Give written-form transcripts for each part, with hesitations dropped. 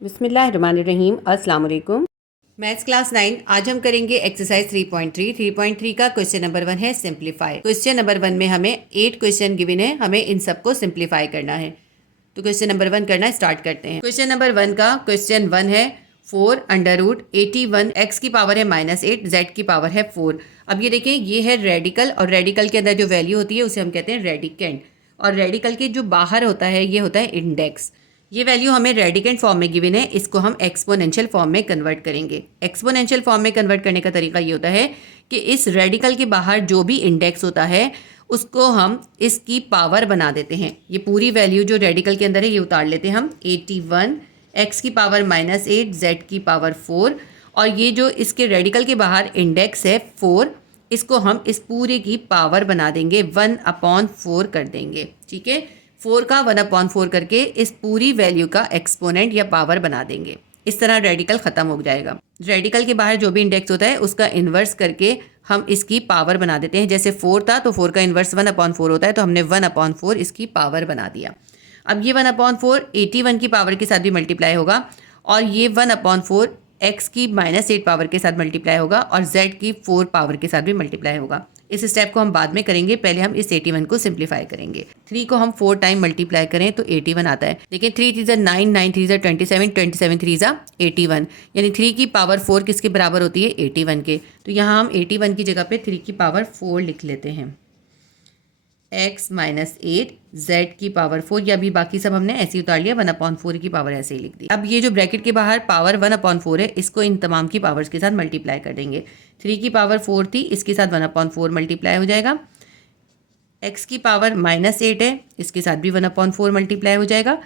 बिस्मिल्लाहिर्रहमानिर्रहीम। अस्सलाम वालेकुम। मैथ्स क्लास 9 आज हम करेंगे एक्सरसाइज 3.3 का क्वेश्चन नंबर 1 है सिंप्लीफाई। क्वेश्चन नंबर 1 में हमें 8 क्वेश्चन गिवन है, हमें इन सबको सिंप्लीफाई करना है। तो क्वेश्चन नंबर 1 करना स्टार्ट करते हैं। क्वेश्चन नंबर 1 का क्वेश्चन 1 है 4 अंडर रूट 81 x की पावर है -8 z की पावर है 4। अब ये देखें, ये है रेडिकल और रेडिकल के अंदर जो वैल्यू होती है उसे हम कहते हैं रेडिकेंड, और रेडिकल के जो बाहर होता है ये होता है इंडेक्स। ये वैल्यू हमें रेडिकेंड फॉर्म में गिवन है, इसको हम एक्सपोनेंशियल फॉर्म में कन्वर्ट करेंगे। एक्सपोनेंशियल फॉर्म में कन्वर्ट करने का तरीका ये होता है कि इस रेडिकल के बाहर जो भी इंडेक्स होता है उसको हम इसकी पावर बना देते हैं। ये पूरी वैल्यू जो रेडिकल के अंदर है ये उतार लेते हैं हम। 81 x की पावर -8 z की पावर 4, और ये जो इसके रेडिकल के बाहर इंडेक्स है 4, इसको हम इस पूरे की पावर बना देंगे, 1/4 कर देंगे। ठीक है, 4 का 1/4 करके इस पूरी वैल्यू का एक्सपोनेंट या पावर बना देंगे। इस तरह रेडिकल ख़त्म हो जाएगा। रेडिकल के बाहर जो भी इंडेक्स होता है उसका इन्वर्स करके हम इसकी पावर बना देते हैं। जैसे 4 था तो 4 का इन्वर्स 1/4 होता है, तो हमने 1/4 इसकी पावर बना दिया। अब ये 1/4 81 की पावर के साथ भी मल्टीप्लाई होगा, और ये 1/4 x की -8 पावर के साथ मल्टीप्लाई होगा, और z की 4 पावर के साथ भी मल्टीप्लाई होगा। इस स्टेप को हम बाद में करेंगे, पहले हम इस 81 को सिंप्लीफाई करेंगे। 3 को हम 4 टाइम मल्टीप्लाई करें तो 81 आता है। देखिए 3 3 9, 9 3 27, 27 3 81, यानी 3 की पावर 4 किसके बराबर होती है? 81 के। तो यहाँ हम 81 की जगह पे 3 की पावर 4 लिख लेते हैं। x -8 z की पावर 4, या अभी बाकी सब हमने ऐसे ही उतार लिया, 1/4 की पावर ऐसे ही लिख दी। अब ये जो ब्रैकेट के बाहर पावर 1/4 है इसको इन तमाम की पावर्स के साथ मल्टीप्लाई कर देंगे। 3 की पावर 4 थी, इसके साथ 1/4 मल्टीप्लाई हो जाएगा। x की पावर -8 है, इसके साथ भी 1/4 मल्टीप्लाई हो जाएगा।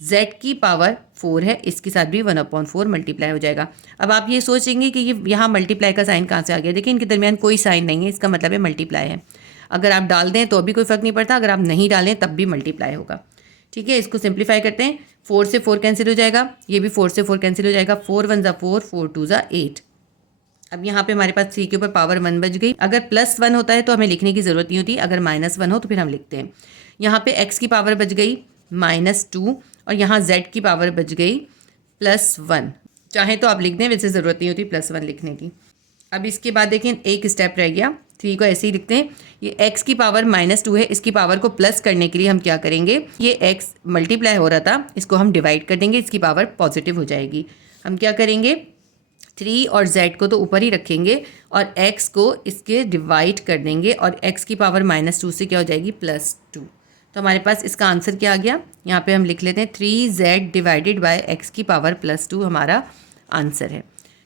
z की पावर 4 है, इसके साथ भी 1/4 मल्टीप्लाई हो जाएगा। अब आप ये सोचेंगे कि ये यहाँ मल्टीप्लाई का साइन कहाँ से आ गया। देखिए इनके दरमियान कोई साइन नहीं है, इसका मतलब है मल्टीप्लाई है। अगर आप डाल दें तो भी कोई फ़र्क नहीं पड़ता, अगर आप नहीं डालें तब भी मल्टीप्लाई होगा। ठीक है, इसको सिंप्लीफाई करते हैं। 4 से 4 कैंसिल हो जाएगा, ये भी 4 से 4 कैंसिल हो जाएगा। 4 1 ज़ा 4, 4 2 ज़ा 8। अब यहाँ पे हमारे पास 3 के ऊपर पावर 1 बच गई। अगर +1 होता है तो हमें लिखने की ज़रूरत नहीं होती, अगर -1 हो तो फिर हम लिखते हैं। यहाँ पे x की पावर बच गई -2, और यहाँ z की पावर बच गई +1। चाहे तो आप लिख दें, वैसे ज़रूरत नहीं होती +1 लिखने की। अब इसके बाद देखें एक स्टेप रह गया, 3 को ऐसे ही लिखते हैं। ये x की पावर -2 है, इसकी पावर को प्लस करने के लिए हम क्या करेंगे, ये x मल्टीप्लाई हो रहा था इसको हम डिवाइड कर देंगे, इसकी पावर पॉजिटिव हो जाएगी। हम क्या करेंगे, 3 और z को तो ऊपर ही रखेंगे और x को इसके डिवाइड कर देंगे, और x की पावर -2 से क्या हो जाएगी, +2। तो हमारे पास इसका आंसर क्या आ गया, यहाँ पे हम लिख लेते हैं 3z डिवाइडेड बाय x की पावर +2 हमारा आंसर है।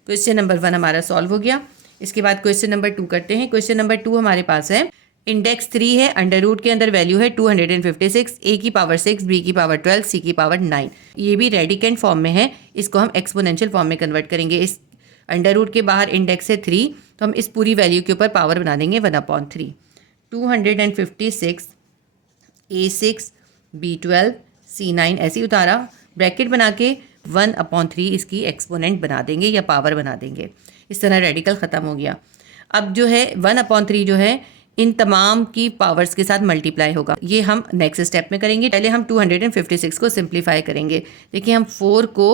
क्वेश्चन नंबर 1 हमारा सॉल्व हो गया। इसके बाद क्वेश्चन नंबर 2 करते हैं। क्वेश्चन नंबर 2 हमारे पास है, इंडेक्स 3 है, अंडर रूट के अंदर वैल्यू है 256, a की पावर 6, b की पावर 12, c की पावर 9। ये भी रेडिकेंड फॉर्म में है, इसको हम एक्सपोनेंशियल फॉर्म में कन्वर्ट करेंगे। इस अंडर रूट के बाहर इंडेक्स है 3, तो हम इस पूरी वैल्यू के ऊपर पावर बना देंगे 1/3। 256 a6 b12 c9 ऐसे ही उतारा, ब्रैकेट बना के 1/3 इसकी एक्सपोनेंट बना देंगे या पावर बना देंगे। इस तरह रेडिकल ख़त्म हो गया। अब जो है 1/3 जो है इन तमाम की पावर्स के साथ मल्टीप्लाई होगा, ये हम नेक्स्ट स्टेप में करेंगे। पहले हम 256 को सिंप्लीफाई करेंगे। देखिए हम 4 को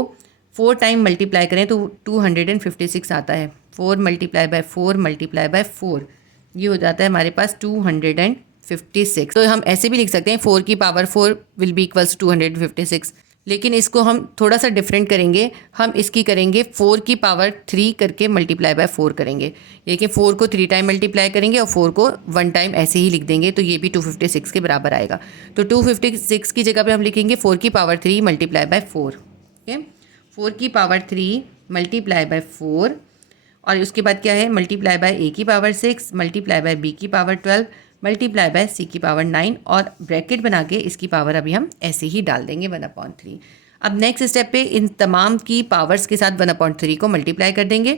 4 टाइम मल्टीप्लाई करें तो 256 आता है। 4 मल्टीप्लाई बाय 4 मल्टीप्लाई बाय 4, ये हो जाता है हमारे पास 256। तो हम ऐसे भी लिख सकते हैं 4 की पावर 4 विल बी इक्वल्स 256, लेकिन इसको हम थोड़ा सा डिफरेंट करेंगे। हम इसकी करेंगे 4 की पावर 3 करके मल्टीप्लाई बाय 4 करेंगे। देखिए 4 को 3 टाइम मल्टीप्लाई करेंगे और 4 को 1 टाइम ऐसे ही लिख देंगे, तो ये भी 256 के बराबर आएगा। तो 256 की जगह पे हम लिखेंगे 4 की पावर 3 मल्टीप्लाई बाय 4। ओके, 4 की पावर 3 मल्टीप्लाई बाय 4, और उसके बाद क्या है, मल्टीप्लाई बाय a की पावर 6 मल्टीप्लाई बाय b की पावर 12 मल्टीप्लाई बाय c की पावर 9, और ब्रैकेट बना के इसकी पावर अभी हम ऐसे ही डाल देंगे 1/3। अब नेक्स्ट स्टेप पे इन तमाम की पावर्स के साथ 1/3 को मल्टीप्लाई कर देंगे।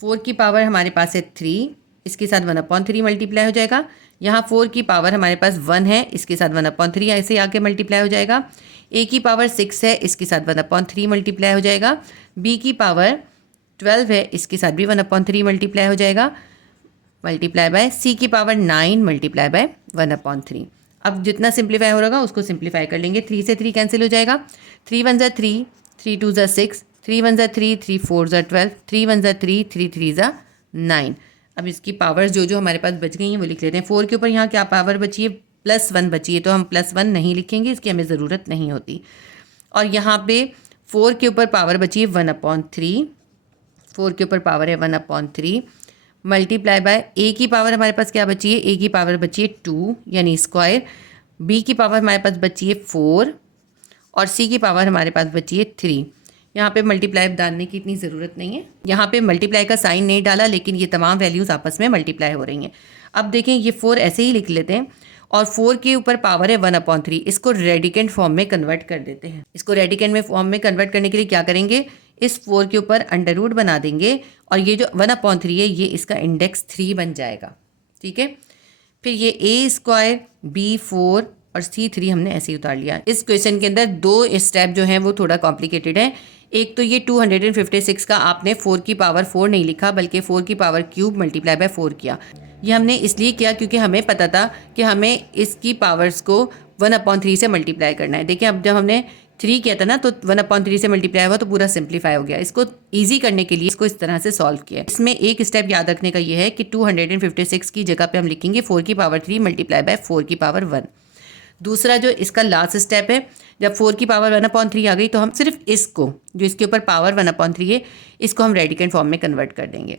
4 की पावर हमारे पास है 3, इसके साथ 1/3 मल्टीप्लाई हो जाएगा। यहाँ 4 की पावर हमारे पास 1 है, इसके साथ 1/3 ऐसे आके मल्टीप्लाई हो जाएगा। a की पावर 6 है, इसके साथ 1/3 मल्टीप्लाई हो जाएगा। b की पावर 12 है, इसके साथ भी 1/3 मल्टीप्लाई हो जाएगा, मल्टीप्लाई बाय c की पावर 9 मल्टीप्लाई बाय 1/3। अब जितना सिंप्लीफाई हो रहा उसको सिंप्लीफाई कर लेंगे। 3 से 3 कैंसिल हो जाएगा, 3 1 ज़ा 3, 3 2 ज़ा 6, 3 1 ज़ा 3, 3 4 ज़ा 12, 3 1 ज़ा 3, 3 3 ज़ा 9। अब इसकी पावर्स जो जो हमारे पास बच गई हैं वो लिख लेते हैं। 4 के ऊपर यहाँ क्या पावर बची है, +1 बची है, तो हम +1 नहीं लिखेंगे, इसकी हमें ज़रूरत नहीं होती। और यहाँ पे 4 के ऊपर पावर बची है 1/3, 4 के ऊपर पावर है 1/3 मल्टीप्लाई बाय ए की पावर हमारे पास क्या बची है, ए की पावर बची है 2 यानी स्क्वायर, बी की पावर हमारे पास बची है 4 और सी की पावर हमारे पास बची है 3। यहाँ पे मल्टीप्लाई डालने की इतनी ज़रूरत नहीं है, यहाँ पे मल्टीप्लाई का साइन नहीं डाला, लेकिन ये तमाम वैल्यूज़ आपस में मल्टीप्लाई हो रही हैं। अब देखें ये 4 ऐसे ही लिख लेते हैं और 4 के ऊपर पावर है 1/3, इसको रेडिकेंट फॉर्म में कन्वर्ट कर देते हैं। इसको रेडिकेंट में फॉर्म में कन्वर्ट करने के लिए क्या करेंगे, इस 4 के ऊपर अंडर रूट बना देंगे और ये जो 1/3 है ये इसका इंडेक्स 3 बन जाएगा। ठीक है, फिर ये a² b4 और c3 हमने ऐसे ही उतार लिया। इस क्वेश्चन के अंदर 2 स्टेप जो हैं वो थोड़ा कॉम्प्लिकेटेड है। एक तो ये 256 का आपने 4 की पावर 4 नहीं लिखा, बल्कि 4 की पावर क्यूब मल्टीप्लाई बाय 4 किया। ये हमने इसलिए किया क्योंकि हमें पता था कि हमें इसकी पावर्स को 1/3 से मल्टीप्लाई करना है। देखिए अब जब हमने 3 किया था ना तो 1/3 से मल्टीप्लाई हुआ तो पूरा सिंप्लीफाई हो गया। इसको ईजी करने के लिए इसको इस तरह से सॉल्व किया। इसमें एक स्टेप याद रखने का ये है कि 256 की जगह पे हम लिखेंगे 4 की पावर 3 मल्टीप्लाई बाय 4 की पावर 1। दूसरा जो इसका लास्ट स्टेप है, जब 4 की पावर 1/3 आ गई तो हम सिर्फ इसको, जो इसके ऊपर पावर 1/3 है, इसको हम रेडिकेंट फॉर्म में कन्वर्ट कर देंगे।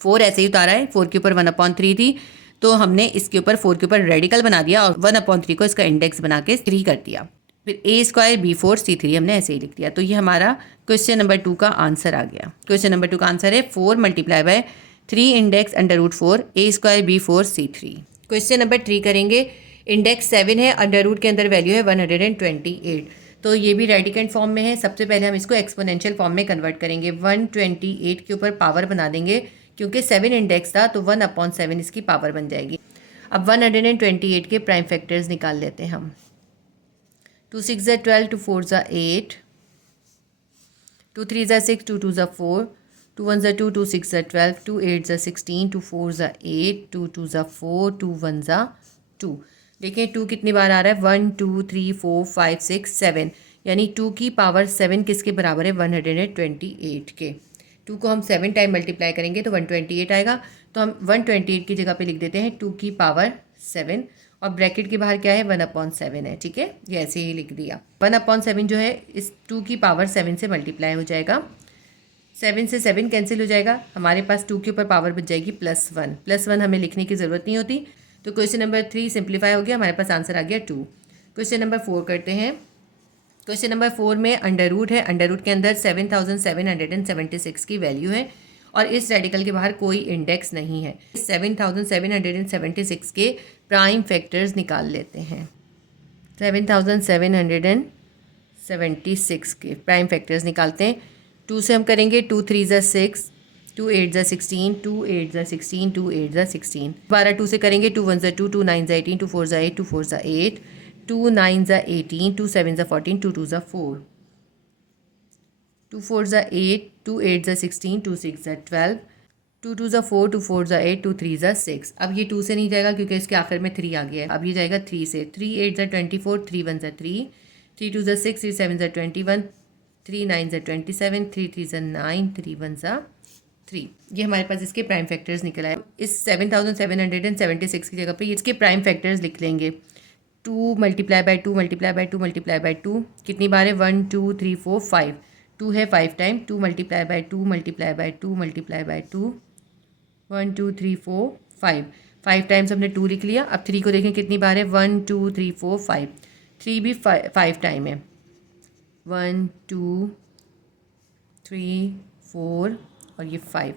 4 ऐसे ही उतारा है, 4 के ऊपर 1/3 थी तो हमने इसके ऊपर 4 के ऊपर रेडिकल बना दिया और 1/3 को इसका इंडेक्स बना के 3 कर दिया। फिर a² b4 c3 हमने ऐसे ही लिख दिया। तो ये हमारा क्वेश्चन नंबर 2 का आंसर आ गया। क्वेश्चन नंबर 2 का आंसर है 4 multiply by 3 index √4 a² b4 c3। Question number 3 करेंगे। इंडेक्स 7 है, अंडर रूट के अंदर वैल्यू है 128, तो ये भी रेडिकेंट फॉर्म में है। सबसे पहले हम इसको एक्सपोनेंशियल फॉर्म में कन्वर्ट करेंगे। 128 के ऊपर पावर बना देंगे, क्योंकि 7 इंडेक्स था तो 1/7 इसकी पावर बन जाएगी। अब 128 के प्राइम फैक्टर्स निकाल लेते हैं हम। 2 6 ज़ा 12, 2 4 ज़ा 8, 2 3 ज़ा 6, 2 2 ज़ा 4, 2 1 ज़ा 2, 2 6 ज़ा 12, 2 8 ज़ा 16, 2 4 ज़ा 8, 2 2 ज़ा 4, 2 1 ज़ा 2। देखिए 2 कितनी बार आ रहा है, 1 2 3 4 5 6 7, यानी 2 की पावर 7 किसके बराबर है, 128 के। 2 को हम 7 टाइम मल्टीप्लाई करेंगे तो 128 आएगा। तो हम 128 की जगह पे लिख देते हैं 2 की पावर 7 और ब्रैकेट के बाहर क्या है, 1/7 है। ठीक है, ये ऐसे ही लिख दिया। 1/7 जो है इस 2 की पावर 7 से मल्टीप्लाई हो जाएगा। 7 से 7 कैंसिल हो जाएगा, हमारे पास 2 के ऊपर पावर बच जाएगी +1। +1 हमें लिखने की ज़रूरत नहीं होती। तो क्वेश्चन नंबर 3 सिंप्लीफाई हो गया, हमारे पास आंसर आ गया 2। क्वेश्चन नंबर 4 करते हैं। क्वेश्चन नंबर 4 में अंडर रूट है, अंडर रूट के अंदर 7776 की वैल्यू है और इस रेडिकल के बाहर कोई इंडेक्स नहीं है। 7776 के प्राइम फैक्टर्स निकाल लेते हैं। 7776 के प्राइम फैक्टर्स निकालते हैं। 2 से हम करेंगे 2 3 ज़ा 6, 2 8 ज़ा 16, 2 8 ज़ा 16, 2 8 ज़ा 16। 2 से करेंगे 2 1 ज़ा 2, 2 9 ज़ा 18, 2 4 ज़ा 8, 2 4 ज़ा 8, 2 9 ज़ा 18, 2 7 ज़ा 14, 2 2 ज़ा 4, 2 4 ज़ा 8, 2 8 ज़ा 16, 2 6 ज़ा 12, 2 2 ज़ा 4, 2 4 ज़ा 8, 2 3 ज़ा 6। अब ये 2 से नहीं जाएगा क्योंकि इसके आखिर में 3 आ गया है। अब ये जाएगा 3 से। 3 8 ज़ा 24, 3 1 ज़ा 3, 3 2 ज़ा 6, 3 7 ज़ा 21, 3 9 ज़ा 27, 3 3 ज़ा 9, 3 1 ज़ा 3। ये हमारे पास इसके प्राइम फैक्टर्स निकल आए। इस 7776 की जगह पे इसके प्राइम फैक्टर्स लिख लेंगे। 2 multiply by 2 multiply by 2 multiply by 2 कितनी बार है, 1 2 3 4 5। 2 है 5 time. 2 multiply by 2 multiply by 2 multiply by 2, 1 2 3 4 5। 5 times हमने 2 लिख लिया। अब 3 को देखें कितनी बार है, 1 2 3 4 5। 3 भी 5 टाइम है। 1 2 3 4 और ये 5।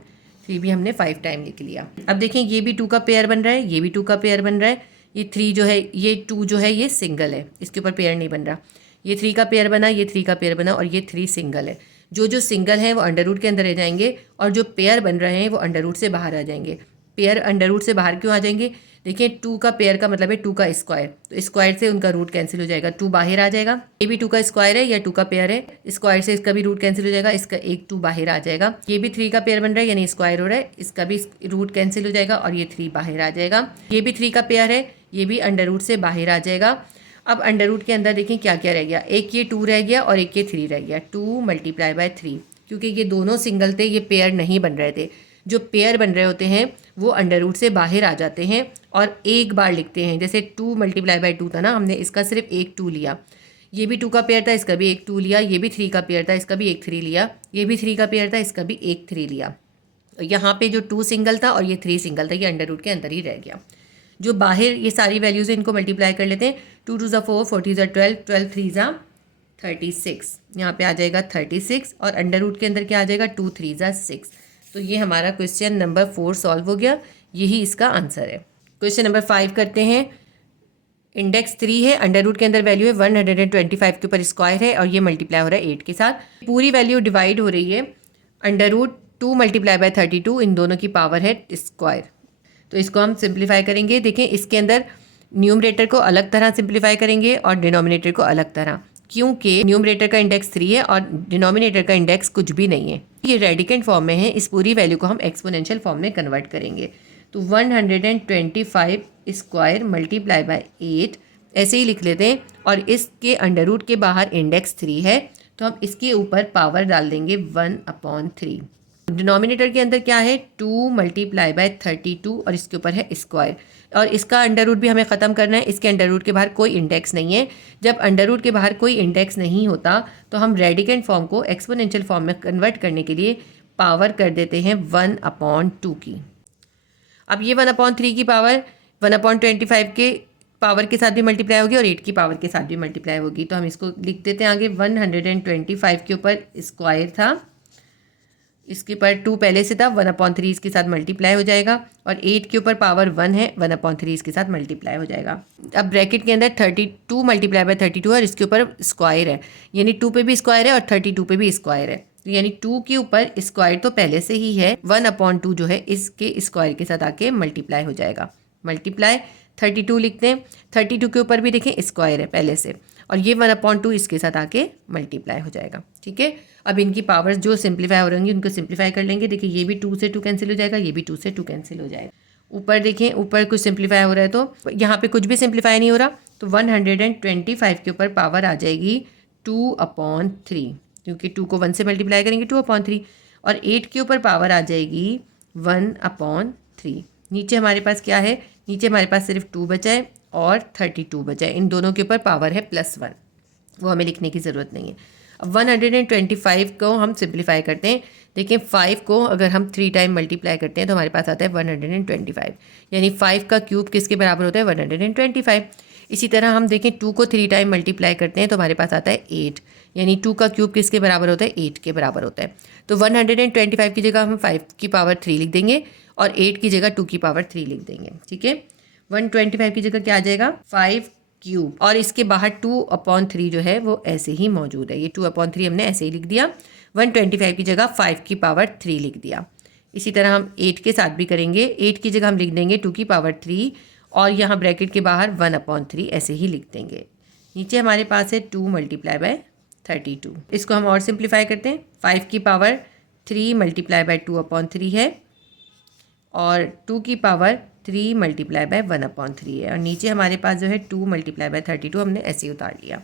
3 भी हमने 5 टाइम लिख लिया। अब देखें ये भी 2 का पेयर बन रहा है, ये भी 2 का पेयर बन रहा है। ये 3 जो है, ये 2 जो है ये सिंगल है, इसके ऊपर पेयर नहीं बन रहा। ये 3 का पेयर बना, ये 3 का पेयर बना और ये 3 सिंगल है। जो सिंगल है वो अंडर रूट के अंदर रह जाएंगे और जो पेयर बन रहे हैं वो अंडर रूट से बाहर आ जाएंगे। पेयर अंडर रूट से बाहर क्यों आ जाएंगे, देखिए 2 का पेयर का मतलब है 2 का स्क्वायर, तो स्क्वायर से उनका रूट कैंसिल हो जाएगा, 2 बाहर आ जाएगा। ये भी 2 का स्क्वायर है या 2 का पेयर है, स्क्वायर से इसका भी रूट कैंसिल हो जाएगा, इसका एक 2 बाहर आ जाएगा। ये भी 3 का पेयर बन रहा है यानी स्क्वायर हो रहा है, इसका भी रूट कैंसिल हो जाएगा और ये 3 बाहर आ जाएगा। ये भी 3 का पेयर है, ये भी अंडर रूट से बाहर आ जाएगा। अब अंडर रूट के अंदर देखें क्या क्या रह गया, एक ये 2 रह गया और एक ये 3 रह गया, 2 मल्टीप्लाई बाय 3, क्योंकि ये दोनों सिंगल थे, ये पेयर नहीं बन रहे थे। जो पेयर बन रहे होते हैं वो अंडर रूट से बाहर आ जाते हैं और एक बार लिखते हैं। जैसे 2 मल्टीप्लाई बाय 2 था ना, हमने इसका सिर्फ एक 2 लिया, ये भी 2 का पेयर था, इसका भी एक 2 लिया, ये भी 3 का पेयर था, इसका भी एक 3 लिया, ये भी 3 का पेयर था, इसका भी एक 3 लिया। यहाँ पे जो 2 सिंगल था और ये 3 सिंगल था, ये अंडर रूट के अंदर ही रह गया। जो बाहर ये सारी वैल्यूज है इनको मल्टीप्लाई कर लेते हैं, 2 2 ज़ा 4, 4 3 ज़ा 12, 12 3 ज़ा 36, यहाँ पे आ जाएगा 36 और अंडर रूट के अंदर क्या आ जाएगा 2 3 ज़ा 6। तो ये हमारा क्वेश्चन नंबर 4 सॉल्व हो गया, यही इसका आंसर है। क्वेश्चन नंबर 5 करते हैं। इंडेक्स 3 है, अंडर रूट के अंदर वैल्यू है 125 के ऊपर स्क्वायर है और ये मल्टीप्लाई हो रहा है 8 के साथ। पूरी वैल्यू डिवाइड हो रही है अंडर रूट 2 मल्टीप्लाई बाय 32, इन दोनों की पावर है स्क्वायर। तो इसको हम सिंप्लीफाई करेंगे। देखें इसके अंदर न्यूमरेटर को अलग तरह सिंप्लीफाई करेंगे और डिनोमिनेटर को अलग तरह, क्योंकि न्यूमरेटर का इंडेक्स 3 है और डिनोमिनेटर का इंडेक्स कुछ भी नहीं है, ये रेडिकेंट फॉर्म में है। इस पूरी वैल्यू को हम एक्सपोनेंशियल फॉर्म में कन्वर्ट करेंगे। तो 125 स्क्वायर मल्टीप्लाई बाय 8 ऐसे ही लिख लेते हैं और इसके अंडर रूट के बाहर इंडेक्स 3 है तो हम इसके ऊपर पावर डाल देंगे 1/3। डिनोमिनेटर के अंदर क्या है 2 मल्टीप्लाई बाय 32 और इसके ऊपर है स्क्वायर और इसका अंडर रूट भी हमें ख़त्म करना है। इसके अंडर रूट के बाहर कोई इंडेक्स नहीं है। जब अंडर रूट के बाहर कोई इंडेक्स नहीं होता तो हम रेडिकेंट फॉर्म को एक्सपोनेंशियल फॉर्म में कन्वर्ट करने के लिए पावर कर देते हैं 1/2 की। अब ये 1/3 की पावर 1/25 के पावर के साथ भी मल्टीप्लाई होगी और 8 की पावर के साथ भी मल्टीप्लाई होगी। तो हम इसको लिख देते हैं आगे, 125 के ऊपर स्क्वायर था, इसके ऊपर 2 पहले से था, 1/3 इसके साथ मल्टीप्लाई हो जाएगा और 8 के ऊपर पावर 1 है, 1/3 इसके साथ मल्टीप्लाई हो जाएगा। अब ब्रैकेट के अंदर 32 मल्टीप्लाई बाय 32 और इसके ऊपर स्क्वायर है, यानी 2 पे भी स्क्वायर है और 32 पे भी स्क्वायर है, यानी 2 के ऊपर स्क्वायर तो पहले से ही है, 1/2 जो है इसके स्क्वायर के साथ आके मल्टीप्लाई हो जाएगा। मल्टीप्लाई 32 लिखते हैं, 32 के ऊपर भी देखें स्क्वायर है पहले से और ये 1/2 इसके साथ आके मल्टीप्लाई हो जाएगा। ठीक है, अब इनकी पावर्स जो सिंप्लीफाई हो रहेंगी उनको सिंप्लीफाई कर लेंगे। देखिए ये भी 2 से 2 कैंसिल हो जाएगा, ये भी 2 से 2 कैंसिल हो जाएगा। ऊपर देखें, ऊपर कुछ सिंप्लीफाई हो रहा है तो यहाँ पे कुछ भी सिंप्लीफाई नहीं हो रहा, तो 125 के ऊपर पावर आ जाएगी 2/3, क्योंकि 2 को 1 से मल्टीप्लाई करेंगे 2/3 और 8 के ऊपर पावर आ जाएगी 1/3। नीचे हमारे पास क्या है, नीचे हमारे पास सिर्फ 2 बचा है और 32 बचा है, इन दोनों के ऊपर पावर है +1, वो हमें लिखने की ज़रूरत नहीं है। अब 125 को हम सिंप्लीफाई करते हैं। देखिए 5 को अगर हम 3 टाइम मल्टीप्लाई करते हैं तो हमारे पास आता है 125, यानी 5 का क्यूब किसके बराबर होता है 125। इसी तरह हम देखें 2 को 3 टाइम मल्टीप्लाई करते हैं तो हमारे पास आता है 8, यानी 2 का क्यूब किसके बराबर होता है 8 के बराबर होता है। तो 125 की जगह हम 5 की पावर 3 लिख देंगे और 8 की जगह 2 की पावर 3 लिख देंगे। ठीक है, 125 की जगह क्या आ जाएगा 5 क्यूब और इसके बाहर 2/3 जो है वो ऐसे ही मौजूद है, ये 2/3 हमने ऐसे ही लिख दिया। 125 की जगह 5 की पावर 3 लिख दिया। इसी तरह हम 8 के साथ भी करेंगे, 8 की जगह हम लिख देंगे 2 की पावर 3 और यहाँ ब्रैकेट के बाहर 1/3 ऐसे ही लिख देंगे। नीचे हमारे पास है 2 मल्टीप्लाई बाय 32, इसको हम और सिंप्लीफाई करते हैं। 5 की पावर 3 मल्टीप्लाई बाय 2/3 है और 2 की पावर 3 मल्टीप्लाई बाय 1/3 है और नीचे हमारे पास जो है 2 मल्टीप्लाई बाय 32 हमने ऐसे ही उतार लिया।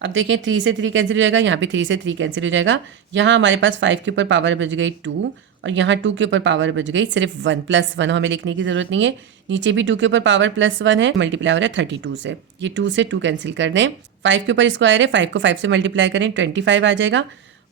अब देखें 3 से 3 कैंसिल हो जाएगा, यहाँ पे 3 से 3 कैंसिल हो जाएगा। यहाँ हमारे पास 5 के ऊपर पावर बच गई 2 और यहाँ 2 के ऊपर पावर बच गई सिर्फ 1, +1 हमें लिखने की ज़रूरत नहीं है। नीचे भी 2 के ऊपर पावर +1 है, मल्टीप्लाई हो रहा है 32 से, ये 2 से 2 कैंसिल कर दें। 5 के ऊपर स्क्वायर है, 5 को 5 से मल्टीप्लाई करें 25 आ जाएगा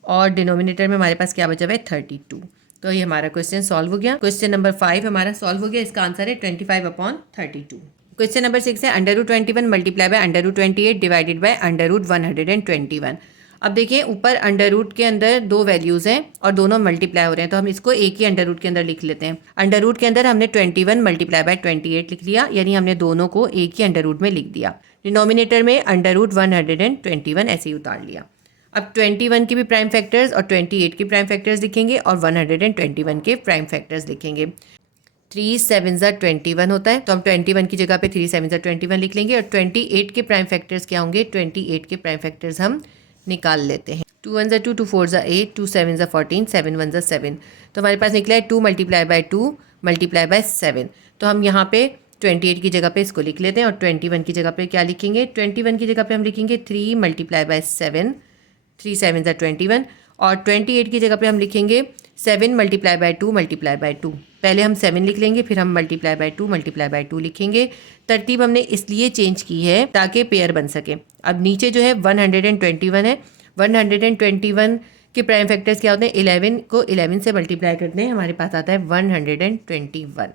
और डिनोमिनेटर में हमारे पास क्या बचा हुआ है 32। तो ये हमारा क्वेश्चन सॉल्व हो गया। क्वेश्चन नंबर 5 हमारा सॉल्व हो गया, इसका आंसर है 25/32। क्वेश्चन नंबर 6 है √21 मल्टीप्लाई बाय √28 डिवाइडेड बाय √121। अब देखिए ऊपर अंडर रूट के अंदर 2 वैल्यूज़ हैं और दोनों मल्टीप्लाई हो रहे हैं, तो हम इसको एक ही अंडर रूट के अंदर लिख लेते हैं। अंडर रूट के अंदर हमने 21 मल्टीप्लाई बाय 28 लिख लिया, यानी हमने दोनों को एक ही अंडर रूट में लिख दिया। डिनोमिनेटर में √121 ऐसे ही उतार लिया। अब 21 के भी प्राइम फैक्टर्स और 28 के प्राइम फैक्टर्स लिखेंगे और 121 के प्राइम फैक्टर्स लिखेंगे। 3 7 21 होता है, तो हम 21 की जगह पे 3 7 21 लिख लेंगे। और 28 के प्राइम फैक्टर्स क्या होंगे, 28 के प्राइम फैक्टर्स हम निकाल लेते हैं। 2 1 2, 2 4 8, 2 7 14, 7 1 7। तो हमारे पास निकला है 2 मल्टीप्लाई बाय 2 मल्टीप्लाई बाय 7। तो हम यहाँ पे 28 की जगह पे इसको लिख लेते हैं और 21 की जगह पे क्या लिखेंगे, 21 की जगह पे हम लिखेंगे 3 मल्टीप्लाई बाय 7, 3 7 21। और 28 की जगह पे हम लिखेंगे 7 मल्टीप्लाई बाय 2 मल्टीप्लाई बाय 2। पहले हम 7 लिख लेंगे, फिर हम मल्टीप्लाई बाय 2 मल्टीप्लाई बाय 2 लिखेंगे। तरतीब हमने इसलिए चेंज की है ताकि पेयर बन सके। अब नीचे जो है 121 है, 121 के प्राइम फैक्टर्स क्या होते हैं, 11 को 11 से मल्टीप्लाई करते हैं, हमारे पास आता है 121।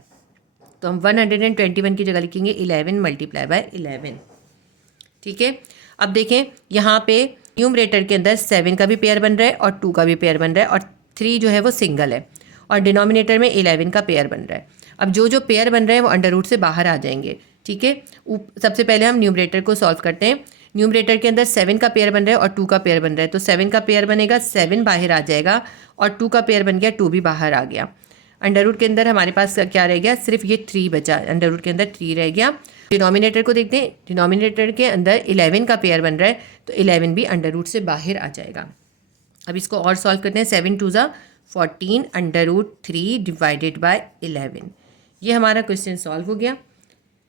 तो हम 121 की जगह लिखेंगे 11 मल्टीप्लाई बाय 11। ठीक है, अब देखें यहाँ पे न्यूमरेटर के अंदर 7 का भी पेयर बन रहा है और 2 का भी पेयर बन रहा है और 3 जो है वो सिंगल है और डिनोमिनेटर में 11 का पेयर बन रहा है। अब जो जो पेयर बन रहे हैं वो अंडर रूट से बाहर आ जाएंगे। ठीक है, सबसे पहले हम न्यूमरेटर को सॉल्व करते हैं। न्यूमरेटर के अंदर 7 का पेयर बन रहा है और 2 का पेयर बन रहा है, तो 7 का पेयर बनेगा, 7 बाहर आ जाएगा और 2 का पेयर बन गया, 2 भी बाहर आ गया। अंडर रूट के अंदर हमारे पास क्या रह गया, सिर्फ ये 3 बचा, अंडर रूट के अंदर 3 रह गया। डिनोमिनेटर को देखते हैं, डिनोमिनेटर के अंदर 11 का पेयर बन रहा है, तो 11 भी अंडर रूट से बाहर आ जाएगा। अब इसको और सॉल्व करते हैं। 7 2 14 अंडर रूट 3 डिवाइडेड बाय 11। ये हमारा क्वेश्चन सॉल्व हो गया।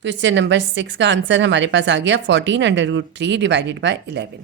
क्वेश्चन नंबर 6 का आंसर हमारे पास आ गया 14 under root 3 divided by 11।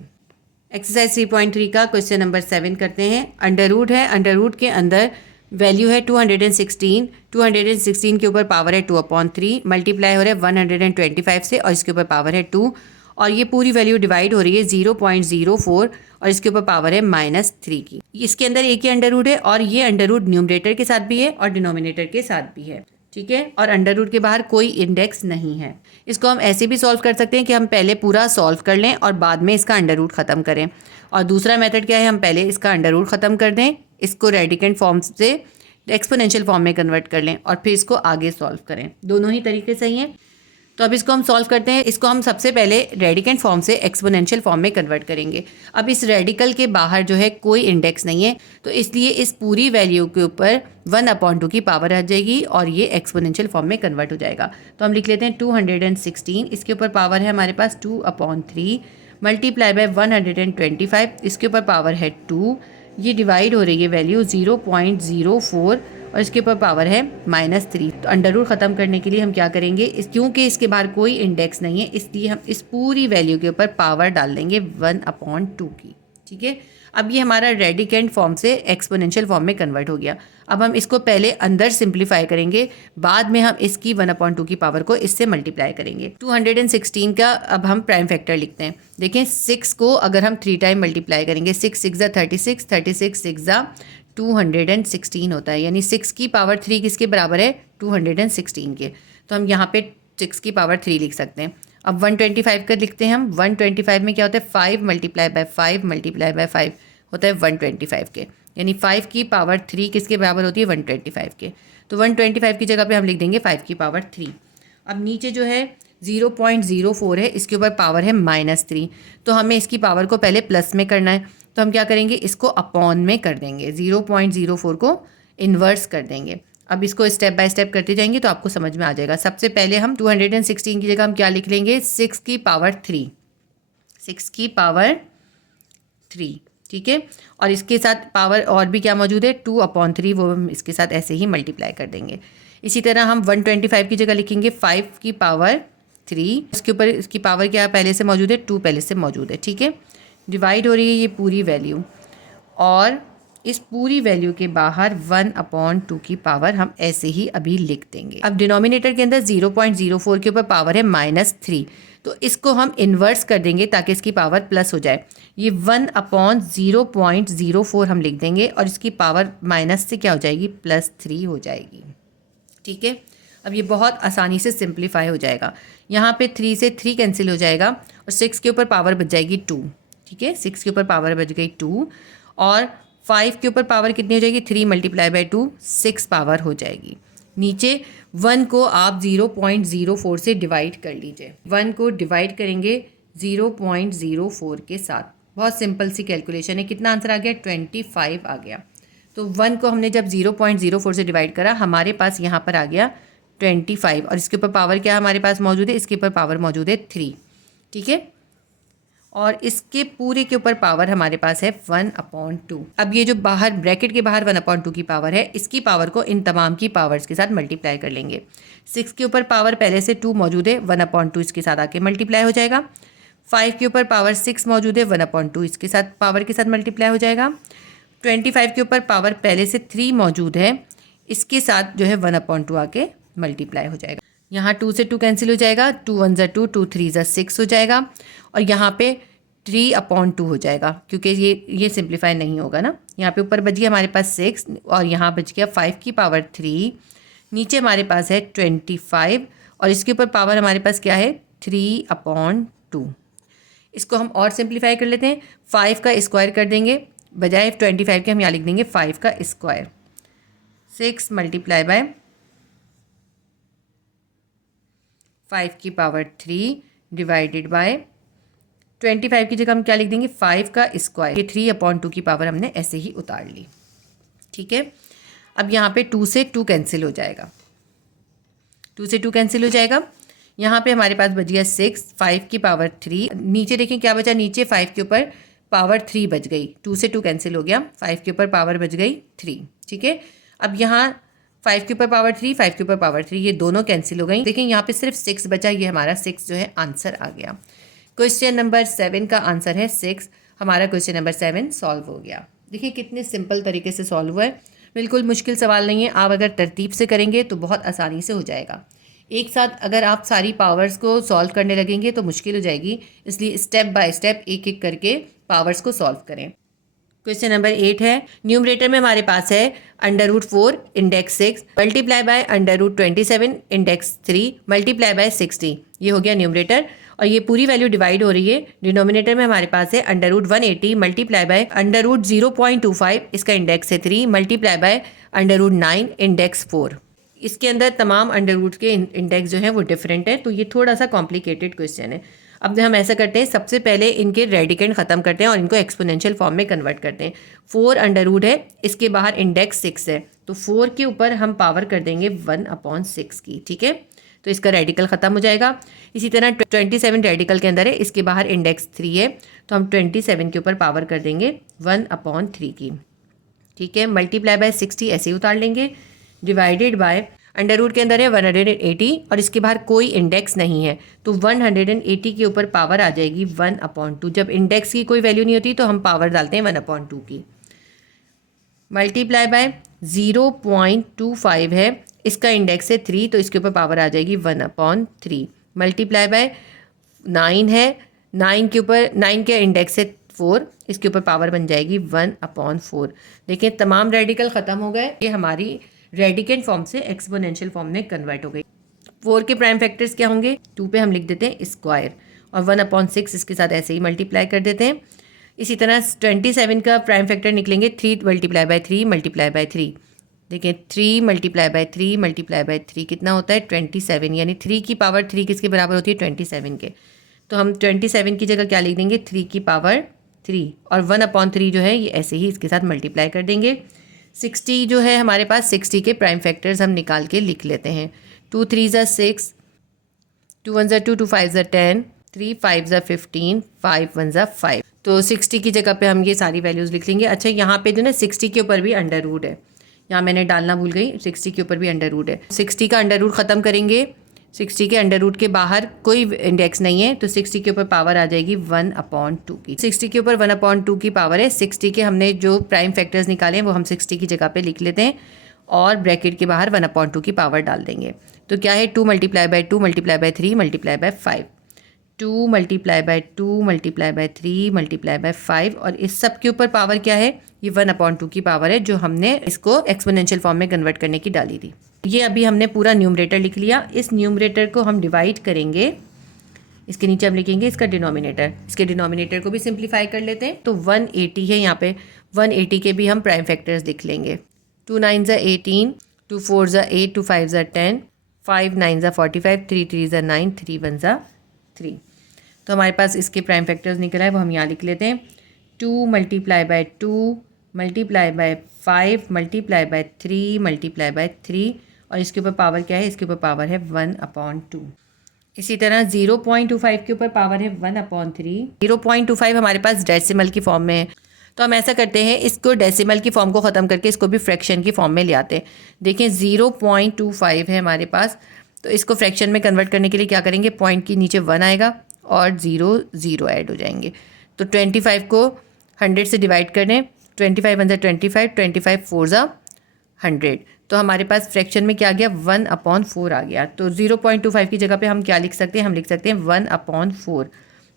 Exercise 3.3 का क्वेश्चन नंबर 7 करते हैं। अंडर रूट है, अंडर रूट के अंदर वैल्यू है 216, 216 के ऊपर पावर है 2/3, मल्टीप्लाई हो रहा है 125 से और इसके ऊपर पावर है 2 और ये पूरी वैल्यू डिवाइड हो रही है 0.04 और इसके ऊपर पावर है -3 की। इसके अंदर एक ही अंडर रूट है और ये अंडर रूट न्यूमरेटर के साथ भी है और डिनोमिनेटर के साथ भी है। ठीक है, और अंडर रूट के बाहर कोई इंडेक्स नहीं है। इसको हम ऐसे भी सॉल्व कर सकते हैं कि हम पहले पूरा सॉल्व कर लें और बाद में इसका अंडर रूट ख़त्म करें। और दूसरा मेथड क्या है, हम पहले इसका अंडर रूट ख़त्म कर दें, इसको रेडिकेंट फॉर्म से एक्सपोनेंशियल फॉर्म में कन्वर्ट कर लें और फिर इसको आगे सॉल्व करें। दोनों ही तरीके सही हैं। तो अब इसको हम सॉल्व करते हैं। इसको हम सबसे पहले रेडिकेंट फॉर्म से एक्सपोनेंशियल फॉर्म में कन्वर्ट करेंगे। अब इस रेडिकल के बाहर जो है कोई इंडेक्स नहीं है, तो इसलिए इस पूरी वैल्यू के ऊपर 1/2 की पावर आ जाएगी और ये एक्सपोनेंशियल फॉर्म में कन्वर्ट हो जाएगा। तो हम लिख लेते हैं 216, इसके ऊपर पावर है हमारे पास 2/3 मल्टीप्लाई बाय 125, इसके ऊपर पावर है 2, ये डिवाइड हो रही है वैल्यू 0.04 और इसके ऊपर पावर है -3। तो अंडर रूट ख़त्म करने के लिए हम क्या करेंगे, क्योंकि इसके बाहर कोई इंडेक्स नहीं है इसलिए हम इस पूरी वैल्यू के ऊपर पावर डाल देंगे 1/2 की। ठीक है, अब ये हमारा रेडिकेंट फॉर्म से एक्सपोनेंशियल फॉर्म में कन्वर्ट हो गया। अब हम इसको पहले अंदर सिंप्लीफाई करेंगे, बाद में हम इसकी 1/2 की पावर को इससे मल्टीप्लाई करेंगे। 216 का अब हम प्राइम फैक्टर लिखते हैं। देखें 6 को अगर हम 3 टाइम मल्टीप्लाई करेंगे, 6 6 36, 36 6 216 होता है, यानी 6 की पावर 3 किसके बराबर है, 216 के। तो हम यहाँ पे 6 की पावर 3 लिख सकते हैं। अब 125 का लिखते हैं हम। 125 में क्या होता है, 5 मल्टीप्लाई बाय 5 मल्टीप्लाई बाय 5 होता है 125 के, यानी 5 की पावर 3 किसके बराबर होती है, 125 के। तो 125 की जगह पे हम लिख देंगे 5 की पावर 3। अब नीचे जो है 0.04 है, इसके ऊपर पावर है -3, तो हमें इसकी पावर को पहले प्लस में करना है। तो हम क्या करेंगे, इसको अपॉन में कर देंगे, 0.04 को इन्वर्स कर देंगे। अब इसको स्टेप बाय स्टेप करते जाएंगे तो आपको समझ में आ जाएगा। सबसे पहले हम 216 की जगह हम क्या लिख लेंगे, 6 की पावर 3, 6 की पावर 3। ठीक है, और इसके साथ पावर और भी क्या मौजूद है, 2/3, वो हम इसके साथ ऐसे ही मल्टीप्लाई कर देंगे। इसी तरह हम 125 की जगह लिखेंगे 5 की पावर 3, इसके ऊपर इसकी पावर क्या पहले से मौजूद है, 2 पहले से मौजूद है। ठीक है, डिवाइड हो रही है ये पूरी वैल्यू और इस पूरी वैल्यू के बाहर 1/2 की पावर हम ऐसे ही अभी लिख देंगे। अब डिनोमिनेटर के अंदर 0.04 के ऊपर पावर है -3, तो इसको हम इन्वर्स कर देंगे ताकि इसकी पावर प्लस हो जाए। ये 1/0.04 हम लिख देंगे और इसकी पावर माइनस से क्या हो जाएगी, +3 हो जाएगी। ठीक है, अब ये बहुत आसानी से सिंप्लीफाई हो जाएगा। यहाँ पे 3 से 3 कैंसिल हो जाएगा और 6 के ऊपर पावर बच जाएगी 2। ठीक है, 6 के ऊपर पावर बच गई 2 और 5 के ऊपर पावर कितनी हो जाएगी, 3 मल्टीप्लाई बाय 2, 6 पावर हो जाएगी। नीचे 1 को आप 0.04 से डिवाइड कर लीजिए। 1 को डिवाइड करेंगे 0.04 के साथ, बहुत सिंपल सी कैलकुलेशन है। कितना आंसर आ गया, 25 आ गया। तो 1 को हमने जब 0.04 से डिवाइड करा, हमारे पास यहाँ पर आ गया 25 और इसके ऊपर पावर क्या हमारे पास मौजूद है, इसके ऊपर पावर मौजूद है 3। ठीक है, और इसके पूरे के ऊपर पावर हमारे पास है 1/2। अब ये जो बाहर ब्रैकेट के बाहर 1/2 की पावर है, इसकी पावर को इन तमाम की पावर्स के साथ मल्टीप्लाई कर लेंगे। 6 के ऊपर पावर पहले से 2 मौजूद है, 1/2 इसके साथ आके मल्टीप्लाई हो जाएगा। 5 के ऊपर पावर 6 मौजूद है, 1/2 इसके साथ पावर के साथ मल्टीप्लाई हो जाएगा। 25 के ऊपर पावर पहले से 3 मौजूद है, इसके साथ जो है 1/2 आके मल्टीप्लाई हो जाएगा। यहाँ 2 से 2 कैंसिल हो जाएगा, 2 1 ज़ा 2, 2 3 ज़ा 6 हो जाएगा और यहाँ पे 3/2 हो जाएगा क्योंकि ये सिंप्लीफाई नहीं होगा ना। यहाँ पे ऊपर बच गया हमारे पास 6 और यहाँ बच गया 5 की पावर 3, नीचे हमारे पास है 25 और इसके ऊपर पावर हमारे पास क्या है 3/2। इसको हम और सिंप्लीफाई कर लेते हैं, 5 का स्क्वायर कर देंगे, बजाय 25 के हम यहाँ लिख देंगे 5 का स्क्वायर। 6 मल्टीप्लाई बाय 5 की पावर 3 डिवाइडेड बाय 25 की जगह हम क्या लिख देंगे 5 का स्क्वायर। ये 3/2 की पावर हमने ऐसे ही उतार ली। ठीक है, अब यहाँ पे 2 से 2 कैंसिल हो जाएगा, 2 से 2 कैंसिल हो जाएगा। यहाँ पे हमारे पास बच गया 6, 5 की पावर 3, नीचे देखें क्या बचा, नीचे 5 के ऊपर पावर 3 बच गई, 2 से 2 कैंसिल हो गया, 5 के ऊपर पावर बच गई 3। ठीक है, अब यहाँ 5 के ऊपर पावर 3, 5 के ऊपर पावर 3, ये दोनों कैंसिल हो गई। देखिए यहाँ पे सिर्फ 6 बचा, ये हमारा 6 जो है आंसर आ गया। क्वेश्चन नंबर 7 का आंसर है 6। हमारा क्वेश्चन नंबर 7 सॉल्व हो गया। देखिए कितने सिंपल तरीके से सॉल्व हुआ है, बिल्कुल मुश्किल सवाल नहीं है। आप अगर तरतीब से करेंगे तो बहुत आसानी से हो जाएगा। एक साथ अगर आप सारी पावर्स को सॉल्व करने लगेंगे तो मुश्किल हो जाएगी, इसलिए स्टेप बाय स्टेप एक एक करके पावर्स को सॉल्व करें। क्वेश्चन नंबर 8 है, न्यूमरेटर में हमारे पास है √4 index 6 multiply by √27 index 3 multiply by 60। ये हो गया न्यूमरेटर और ये पूरी वैल्यू डिवाइड हो रही है। डिनोमिनेटर में हमारे पास है √180 मल्टीप्लाई बाय √0.25, इसका इंडेक्स है 3 मल्टीप्लाई बाय √9 इंडेक्स 4। इसके अंदर तमाम अंडर के इंडेक्स जो है वो डिफरेंट है, तो ये थोड़ा सा कॉम्प्लिकेटेड क्वेश्चन है। अब हम ऐसा करते हैं, सबसे पहले इनके रेडिकेंड ख़त्म करते हैं और इनको एक्सपोनेंशियल फॉर्म में कन्वर्ट करते हैं। 4 अंडर है, इसके बाहर इंडेक्स 6 है, तो 4 के ऊपर हम पावर कर देंगे 1/6 की। ठीक है, तो इसका रेडिकल ख़त्म हो जाएगा। इसी तरह 27 रेडिकल के अंदर है, इसके बाहर इंडेक्स 3 है, तो हम 27 के ऊपर पावर कर देंगे 1/3 की। ठीक है, मल्टीप्लाई बाय 60 ऐसे ही उतार लेंगे, डिवाइडेड बाय अंडर के अंदर है 180 और इसके बाहर कोई इंडेक्स नहीं है, तो 180 के ऊपर पावर आ जाएगी 1/2। जब इंडेक्स की कोई वैल्यू नहीं होती तो हम पावर डालते हैं 1/2 की। मल्टीप्लाई बाय 0.25 है, इसका इंडेक्स है 3, तो इसके ऊपर पावर आ जाएगी 1/3। मल्टीप्लाई बाय 9 है, 9 के ऊपर 9 के इंडेक्स है 4, इसके ऊपर पावर बन जाएगी 1/4। देखिए तमाम रेडिकल ख़त्म हो गए, ये हमारी रेडिकेंड फॉर्म से एक्सपोनेंशियल फॉर्म में कन्वर्ट हो गई। 4 के प्राइम फैक्टर्स क्या होंगे, 2 पे हम लिख देते हैं स्क्वायर और 1/6 इसके साथ ऐसे ही मल्टीप्लाई कर देते हैं। इसी तरह 27 का प्राइम फैक्टर निकलेंगे 3 मल्टीप्लाई बाय 3 मल्टीप्लाई बाय 3। देखिए 3 मल्टीप्लाई बाय 3 मल्टीप्लाई बाय 3 कितना होता है 27, यानी 3 की पावर 3 किसके बराबर होती है 27 के। तो हम 27 की जगह क्या लिख देंगे 3 की पावर 3 और 1/3 जो है ये ऐसे ही इसके साथ मल्टीप्लाई कर देंगे। 60 जो है हमारे पास 60 के प्राइम फैक्टर्स हम निकाल के लिख लेते हैं। 2 3 ज़ा 6, 2 1 ज़ा 2, 2 5 ज़ा 10, 3 5 ज़ा 15, 5 1 ज़ा 5। तो 60 की जगह पे हम ये सारी वैल्यूज़ लिख लेंगे। अच्छा यहाँ पे जो ना 60 के ऊपर भी अंडर रूट है, यहाँ मैंने डालना भूल गई, 60 के ऊपर भी अंडर रूट है। 60 का अंडर रूट ख़त्म करेंगे, 60 के अंडर रूट के बाहर कोई इंडेक्स नहीं है, तो 60 के ऊपर पावर आ जाएगी 1/2 की। 60 के ऊपर 1/2 की पावर है। 60 के हमने जो प्राइम फैक्टर्स निकाले हैं वो हम 60 की जगह पे लिख लेते हैं और ब्रैकेट के बाहर 1/2 की पावर डाल देंगे। तो क्या है 2 multiply by 2 multiply by 3 multiply by 5, 2 multiply by 2 multiply by 3 multiply by 5 और इस सब के ऊपर पावर क्या है, ये 1/2 की पावर है जो हमने इसको एक्सपोनेंशियल फॉर्म में कन्वर्ट करने की डाली थी। ये अभी हमने पूरा न्यूमरेटर लिख लिया। इस न्यूमरेटर को हम डिवाइड करेंगे, इसके नीचे हम लिखेंगे इसका डिनोमिनेटर। इसके डिनोमिनेटर को भी सिंप्लीफाई कर लेते हैं, तो 180 है, यहाँ पे 180 के भी हम प्राइम फैक्टर्स लिख लेंगे। 2 9 ज़ा 18, 2 4 ज़ा 8, 2 5 ज़ा 10, 5 9 ज़ा 45, 3 3 ज़ा 9, 3 1 ज़ा 3। तो हमारे पास इसके प्राइम फैक्टर्स निकला है, वो हम यहाँ लिख लेते हैं। 2 multiply by 2 multiply by 5 multiply by 3 multiply by 3 और इसके ऊपर पावर क्या है, इसके ऊपर पावर है 1/2। इसी तरह 0.25 के ऊपर पावर है 1/3। 0.25 हमारे पास डेसिमल की फॉर्म में है, तो हम ऐसा करते हैं, इसको डेसिमल की फॉर्म को ख़त्म करके इसको भी फ्रैक्शन की फॉर्म में ले आते हैं। देखें 0.25 है हमारे पास, तो इसको फ्रैक्शन में कन्वर्ट करने के लिए क्या करेंगे, पॉइंट के नीचे 1 आएगा और 0 0 ऐड हो जाएंगे। तो 25 को 100 से डिवाइड कर दें, 25 1 25, 25 4 100, तो हमारे पास फ्रैक्शन में क्या आ गया, 1/4 आ गया। तो 0.25 की जगह पे हम क्या लिख सकते हैं, हम लिख सकते हैं 1/4।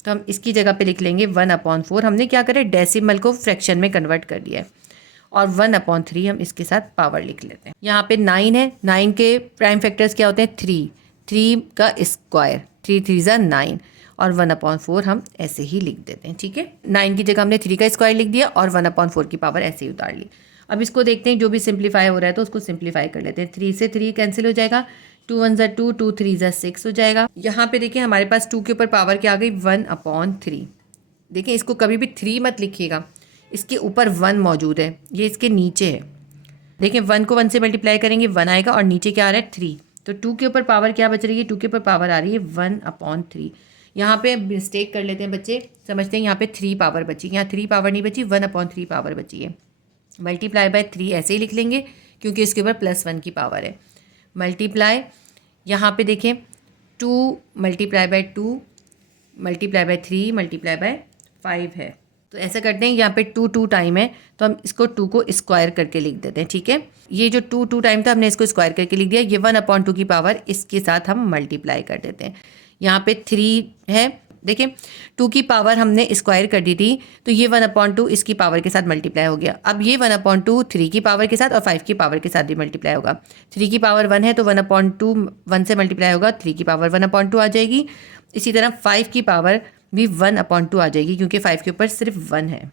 तो हम इसकी जगह पे लिख लेंगे 1/4। हमने क्या करें, डेसिमल को फ्रैक्शन में कन्वर्ट कर दिया है, और 1/3 हम इसके साथ पावर लिख लेते हैं। यहाँ पे 9 है, 9 के प्राइम फैक्टर्स क्या होते हैं, 3 का स्क्वायर, 3 3 ज़ा 9, और 1/4 हम ऐसे ही लिख देते हैं। ठीक है, 9 की जगह हमने 3 का स्क्वायर लिख दिया और 1/4 की पावर ऐसे ही उतार ली। अब इसको देखते हैं, जो भी सिंप्लीफाई हो रहा है तो उसको सिंप्लीफाई कर लेते हैं। 3 से 3 कैंसिल हो जाएगा, 2 1 2, 2 3 6 हो जाएगा। यहाँ पे देखिए हमारे पास 2 के ऊपर पावर क्या आ गई, 1/3। देखिए इसको कभी भी 3 मत लिखिएगा, इसके ऊपर 1 मौजूद है, ये इसके नीचे है। देखिए 1 को 1 से मल्टीप्लाई करेंगे 1 आएगा, और नीचे क्या आ रहा है 3। तो 2 के ऊपर पावर क्या बच रही है, 2 के ऊपर पावर आ रही है 1/3। यहाँ पे मिस्टेक कर लेते हैं बच्चे, समझते हैं यहाँ पे 3 पावर बची, यहाँ 3 पावर नहीं बची, 1/3 पावर बची है। मल्टीप्लाई बाय 3 ऐसे ही लिख लेंगे क्योंकि इसके ऊपर +1 की पावर है। मल्टीप्लाई यहाँ पे देखें 2 multiply by 2 multiply by 3 multiply by 5 है। तो ऐसा करते हैं, यहाँ पे 2 टाइम है तो हम इसको 2 को स्क्वायर करके लिख देते हैं। ठीक है, ये जो 2 टाइम था हमने इसको स्क्वायर करके लिख दिया। ये 1/2 की पावर इसके साथ हम मल्टीप्लाई कर देते हैं। यहाँ पे 3 है, देखिए 2 की पावर हमने स्क्वायर कर दी थी, तो ये 1/2 इसकी पावर के साथ मल्टीप्लाई हो गया। अब ये 1/2 3 की पावर के साथ और 5 की पावर के साथ भी मल्टीप्लाई होगा। 3 की पावर 1 है तो 1/2 1 से मल्टीप्लाई होगा, 3 की पावर 1/2 आ जाएगी। इसी तरह 5 की पावर भी 1/2 आ जाएगी क्योंकि 5 के ऊपर सिर्फ 1 है।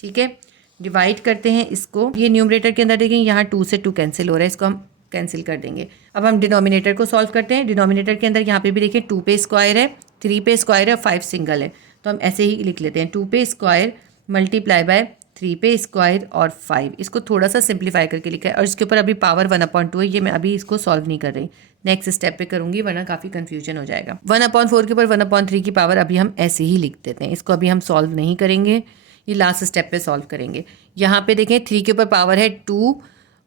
ठीक है, डिवाइड करते हैं इसको। ये न्यूमरेटर के अंदर देखें यहाँ 2 से 2 कैंसिल हो रहा है, इसको हम कैंसिल कर देंगे। अब हम डिनोमिनेटर को सॉल्व करते हैं। डिनोमिनेटर के अंदर यहाँ पे भी देखिए 2 पे स्क्वायर है, 3 पे स्क्वायर है, 5 सिंगल है, तो हम ऐसे ही लिख लेते हैं 2 पे स्क्वायर मल्टीप्लाई बाय 3 पे स्क्वायर और 5। इसको थोड़ा सा सिंप्लीफाई करके लिखा है, और इसके ऊपर अभी पावर 1/2 है, ये मैं अभी इसको सॉल्व नहीं कर रही, नेक्स्ट स्टेप पे करूंगी वरना काफ़ी कंफ्यूजन हो जाएगा। 1/4 के ऊपर 1/3 की पावर अभी हम ऐसे ही लिख देते हैं, इसको अभी हम सॉल्व नहीं करेंगे, ये लास्ट स्टेप पे सॉल्व करेंगे। यहाँ पे देखें 3 के ऊपर पावर है 2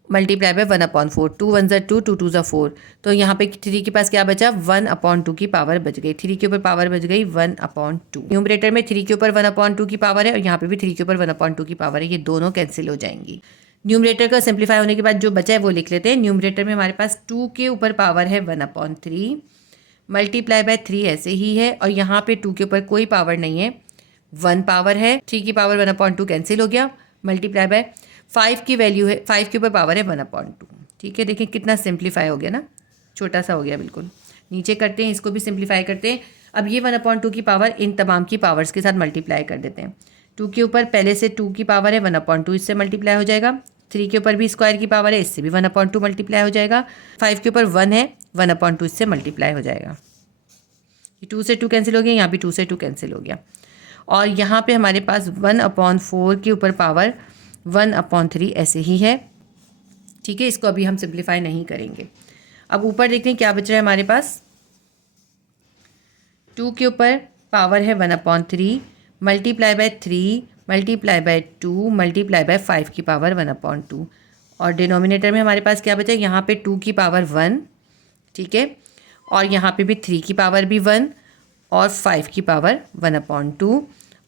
मल्टीप्लाई बाय 1/4, 2 1 2, 2 2 4, तो यहाँ पे 3 के पास क्या बचा, 1/2 की पावर बच गई। 3 के ऊपर पावर बच गई 1/2। न्यूमरेटर में 3 के ऊपर 1/2 की पावर है और यहाँ पे भी 3 के ऊपर 1/2 की पावर है, ये दोनों कैंसिल हो जाएंगी। न्यूमरेटर का सिंप्लीफाई होने के बाद जो बचा है वो लिख लेते हैं। न्यूमरेटर में हमारे पास 2 के ऊपर पावर है 1/3 मल्टीप्लाई बाय 3 ऐसे ही है, और यहाँ पे 2 के ऊपर कोई पावर नहीं है, 1 पावर है। 3 की पावर 1/2 कैंसिल हो गया, मल्टीप्लाई बाय 5 की वैल्यू है, 5 के ऊपर पावर है 1/2। ठीक है, देखिए कितना सिंप्लीफाई हो गया ना, छोटा सा हो गया बिल्कुल। नीचे करते हैं, इसको भी सिंप्लीफाई करते हैं। अब ये 1/2 की पावर इन तमाम की पावर्स के साथ मल्टीप्लाई कर देते हैं। 2 के ऊपर पहले से 2 की पावर है 1/2, इससे मल्टीप्लाई हो जाएगा। 3 के ऊपर भी स्क्वायर की पावर है, इससे भी 1/2 मल्टीप्लाई हो जाएगा। 5 के ऊपर 1 है, 1/2 इससे मल्टीप्लाई हो जाएगा। 2 से 2 कैंसिल हो गया, यहाँ भी 2 से 2 कैंसिल हो गया, और यहाँ पे हमारे पास 1/4 के ऊपर पावर 1/3 ऐसे ही है। ठीक है, इसको अभी हम सिंप्लीफाई नहीं करेंगे। अब ऊपर देखते हैं क्या बच रहा है हमारे पास। 2 के ऊपर पावर है 1/3 multiply by 3 multiply by 2 multiply by 5 की पावर 1/2, और डिनोमिनेटर में हमारे पास क्या बचा है, यहाँ पे 2 की पावर 1, ठीक है, और यहाँ पे भी 3 की पावर भी 1 और 5 की पावर 1/2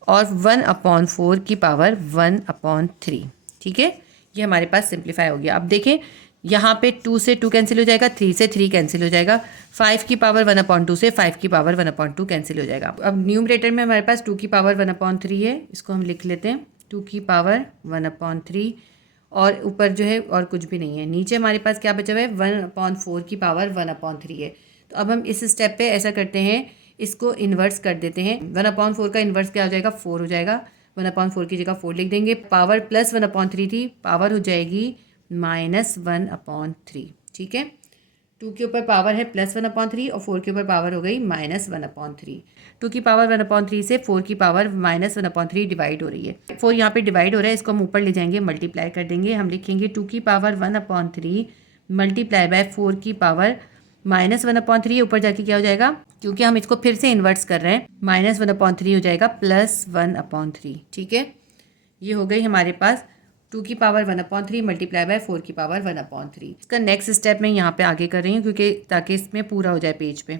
और 1/4 की पावर 1/3। ठीक है, ये हमारे पास सिंप्लीफाई हो गया। अब देखें यहाँ पे 2 से 2 कैंसिल हो जाएगा, 3 से 3 कैंसिल हो जाएगा, 5 की पावर 1/2 से 5 की पावर 1/2 कैंसिल हो जाएगा। अब न्यूमरेटर में हमारे पास 2 की पावर 1/3 है, इसको हम लिख लेते हैं 2 की पावर 1/3, और ऊपर जो है और कुछ भी नहीं है। नीचे हमारे पास क्या बचा हुआ है, 1/4 की पावर 1/3 है। तो अब हम इस स्टेप पे ऐसा करते हैं, इसको इन्वर्स कर देते हैं। 1/4 का इन्वर्स क्या हो जाएगा, 4 हो जाएगा। 1/4 की जगह 4 लिख देंगे। पावर प्लस 1/3 थी, पावर हो जाएगी -1/3। ठीक है, 2 के ऊपर पावर है +1/3 और 4 के ऊपर पावर हो गई -1/3। 2 की पावर 1/3 से 4 की पावर -1/3 डिवाइड हो रही है। 4 यहाँ पे डिवाइड हो रहा है, इसको हम ऊपर ले जाएंगे, मल्टीप्लाई कर देंगे। हम लिखेंगे 2 की पावर 1/3 मल्टीप्लाई बाय 4 की पावर -1/3, ऊपर जाके क्या हो जाएगा, क्योंकि हम इसको फिर से इन्वर्स कर रहे हैं, -1/3 हो जाएगा +1/3। ठीक है, ये हो गई हमारे पास 2 की पावर 1/3 मल्टीप्लाई बाय 4 की पावर 1/3। इसका नेक्स्ट स्टेप मैं यहाँ पे आगे कर रही हूँ क्योंकि ताकि इसमें पूरा हो जाए पेज पे।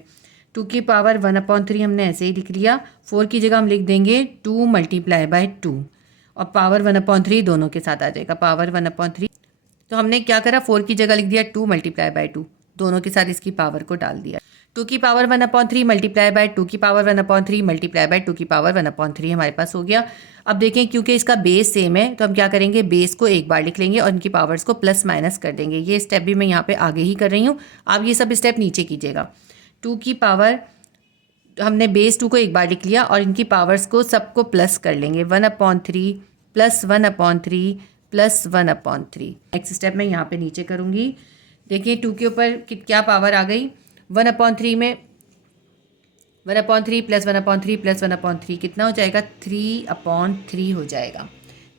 2 की पावर 1/3 हमने ऐसे ही लिख लिया, 4 की जगह हम लिख देंगे 2 मल्टीप्लाई बाय 2 और पावर 1/3 दोनों के साथ आ जाएगा, पावर 1/3। तो हमने क्या करा, 4 की जगह लिख दिया 2 मल्टीप्लाई बाय 2, दोनों के साथ इसकी पावर को डाल दिया। 2 की पावर 1/3 मल्टीप्लाई बाय 2 की पावर 1/3 मल्टीप्लाई बाय 2 की पावर 1/3 हमारे पास हो गया। अब देखें क्योंकि इसका बेस सेम है तो हम क्या करेंगे, बेस को एक बार लिख लेंगे और इनकी पावर्स को प्लस माइनस कर देंगे। ये स्टेप भी मैं यहाँ पे आगे ही कर रही हूँ, आप ये सब स्टेप नीचे कीजिएगा। 2 की पावर हमने बेस 2 को एक बार लिख लिया और इनकी पावर्स को सबको प्लस कर लेंगे, 1/3 प्लस 1/3 प्लस 1/3। नेक्स्ट स्टेप मैं यहाँ पे नीचे करूँगी। देखिए 2 के ऊपर क्या पावर आ गई, 1/3 में 1/3 प्लस 1/3 प्लस 1/3 कितना हो जाएगा, 3/3 हो जाएगा।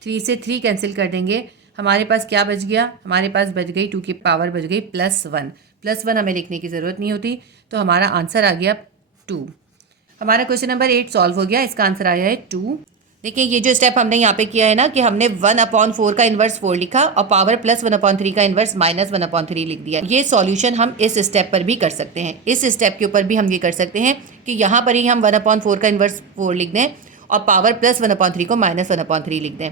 3 से 3 कैंसिल कर देंगे, हमारे पास क्या बच गया, हमारे पास बच गई 2 की पावर बच गई +1। +1 हमें लिखने की ज़रूरत नहीं होती, तो हमारा आंसर आ गया 2। हमारा क्वेश्चन नंबर 8 सॉल्व हो गया, इसका आंसर आया है 2। देखिए ये जो स्टेप हमने यहाँ पे किया है ना कि हमने 1/4 का इन्वर्स 4 लिखा और पावर +1/3 का इन्वर्स -1/3 लिख दिया। ये सॉल्यूशन हम इस स्टेप पर भी कर सकते हैं, इस स्टेप के ऊपर भी हम ये कर सकते हैं कि यहाँ पर ही हम 1/4 का इन्वर्स 4 लिख दें और पावर +1/3 को -1/3 लिख दें।